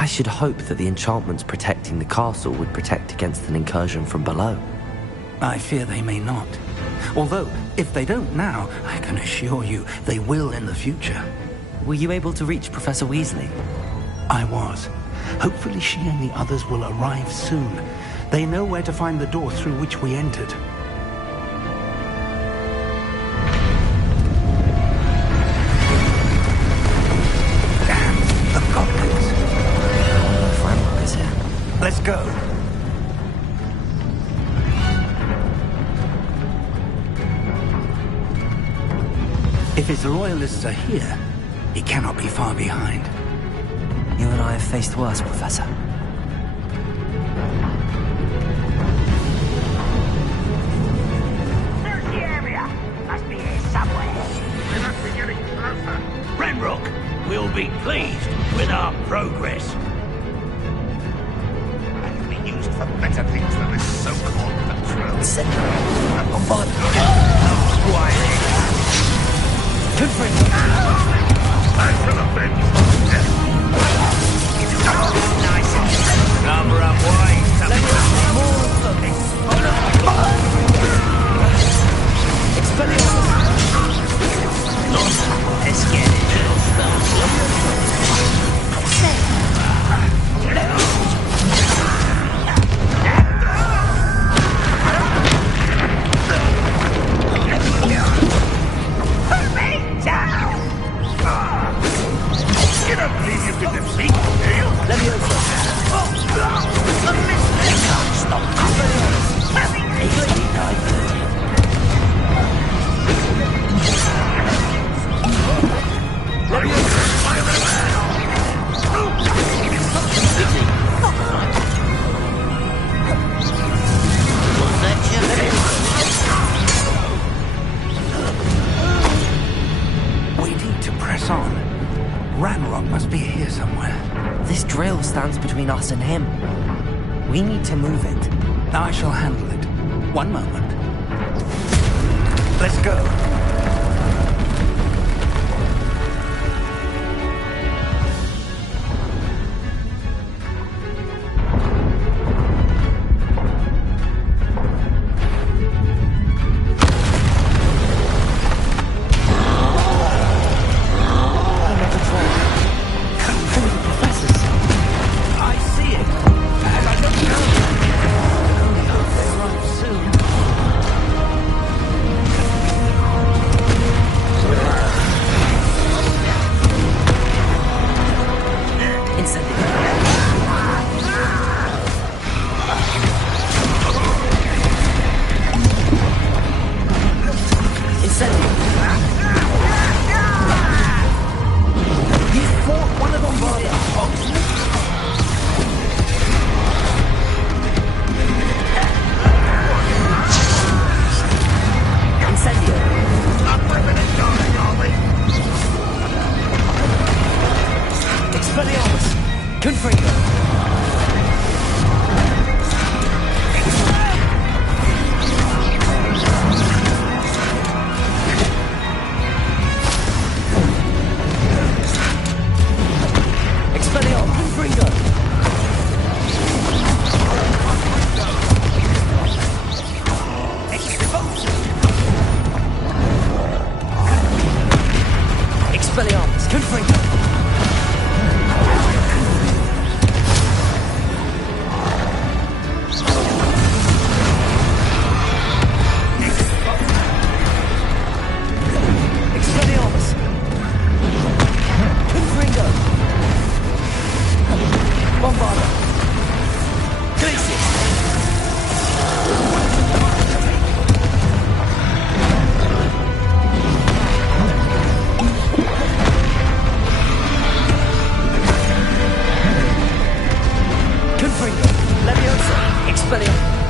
I should hope that the enchantments protecting the castle would protect against an incursion from below. I fear they may not. Although, if they don't now, I can assure you they will in the future. Were you able to reach Professor Weasley? I was. Hopefully she and the others will arrive soon. They know where to find the door through which we entered. Let's go. If his loyalists are here, he cannot be far behind. You and I have faced worse, Professor. Search the area. Must be here somewhere. We must be getting closer. Renrock will be pleased with our progress. Used for better things than this so-called patrol. Time for the bench. Nice. Number up wide. Let's get it. You don't believe you can defeat me, do you? Let me over. We need to press on. Ranrock must be here somewhere. This drill stands between us and him. We need to move it. I shall handle it. One moment. Let's go.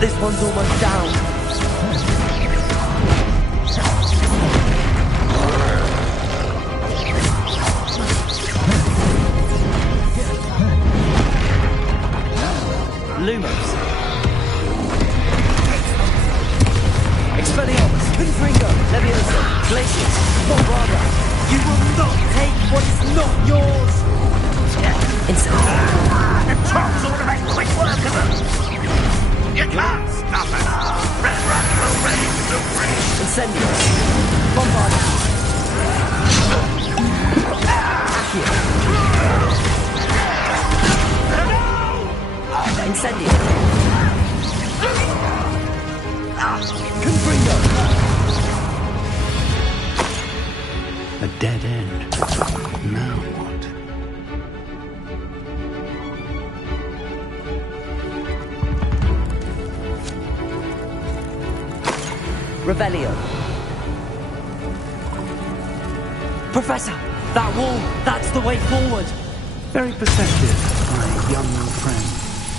This one's almost down. Lumos. Expelliarmus. Confringo. Leviosa. Glacius. Bombarda. You will not take what is not yours. Instant. can't stop us! Red Rats will raise the bridge! Incendio! Bombard! Accio! Incendio! Confringo! A dead end. Now what? Revelio. Professor, that wall, that's the way forward. Very perceptive, my young friend.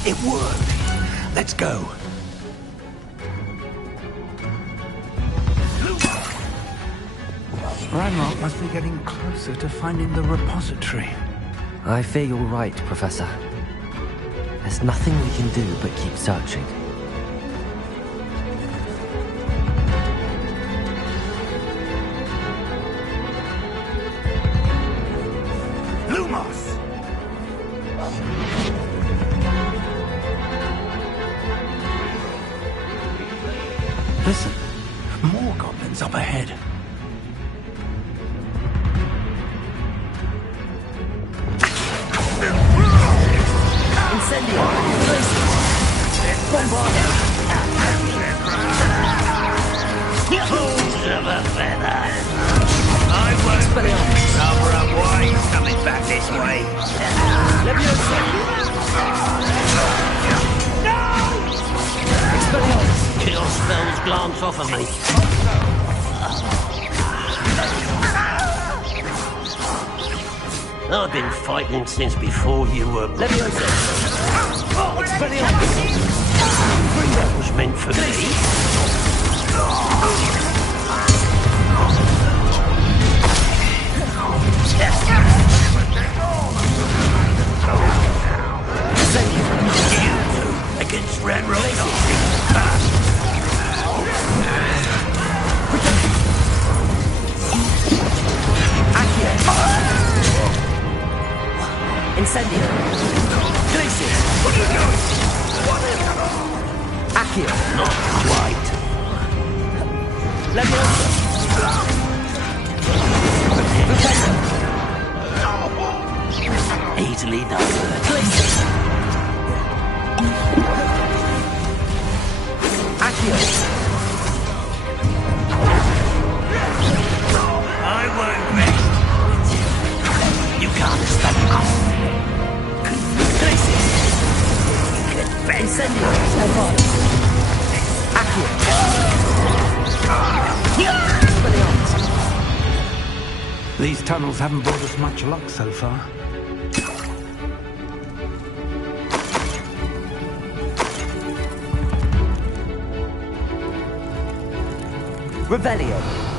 It worked. Let's go. Ranrock must be getting closer to finding the repository. I fear you're right, Professor. There's nothing we can do but keep searching. Lumos! Listen, more goblins up ahead. Incendio! Bombard! Fools of a feather! I won't cover up why he's coming back this way. Kill spells glance off of me. I've been fighting since before you were... Leviosa! Expelliarmus! That was meant for me. Against Red Incendio. Glacius. Accio. Not quite. Leviosa. Easily done. Glacius. Accio. I won't rest. You can't stop us. Incendio. Accio. These tunnels haven't brought us much luck so far. Revelio.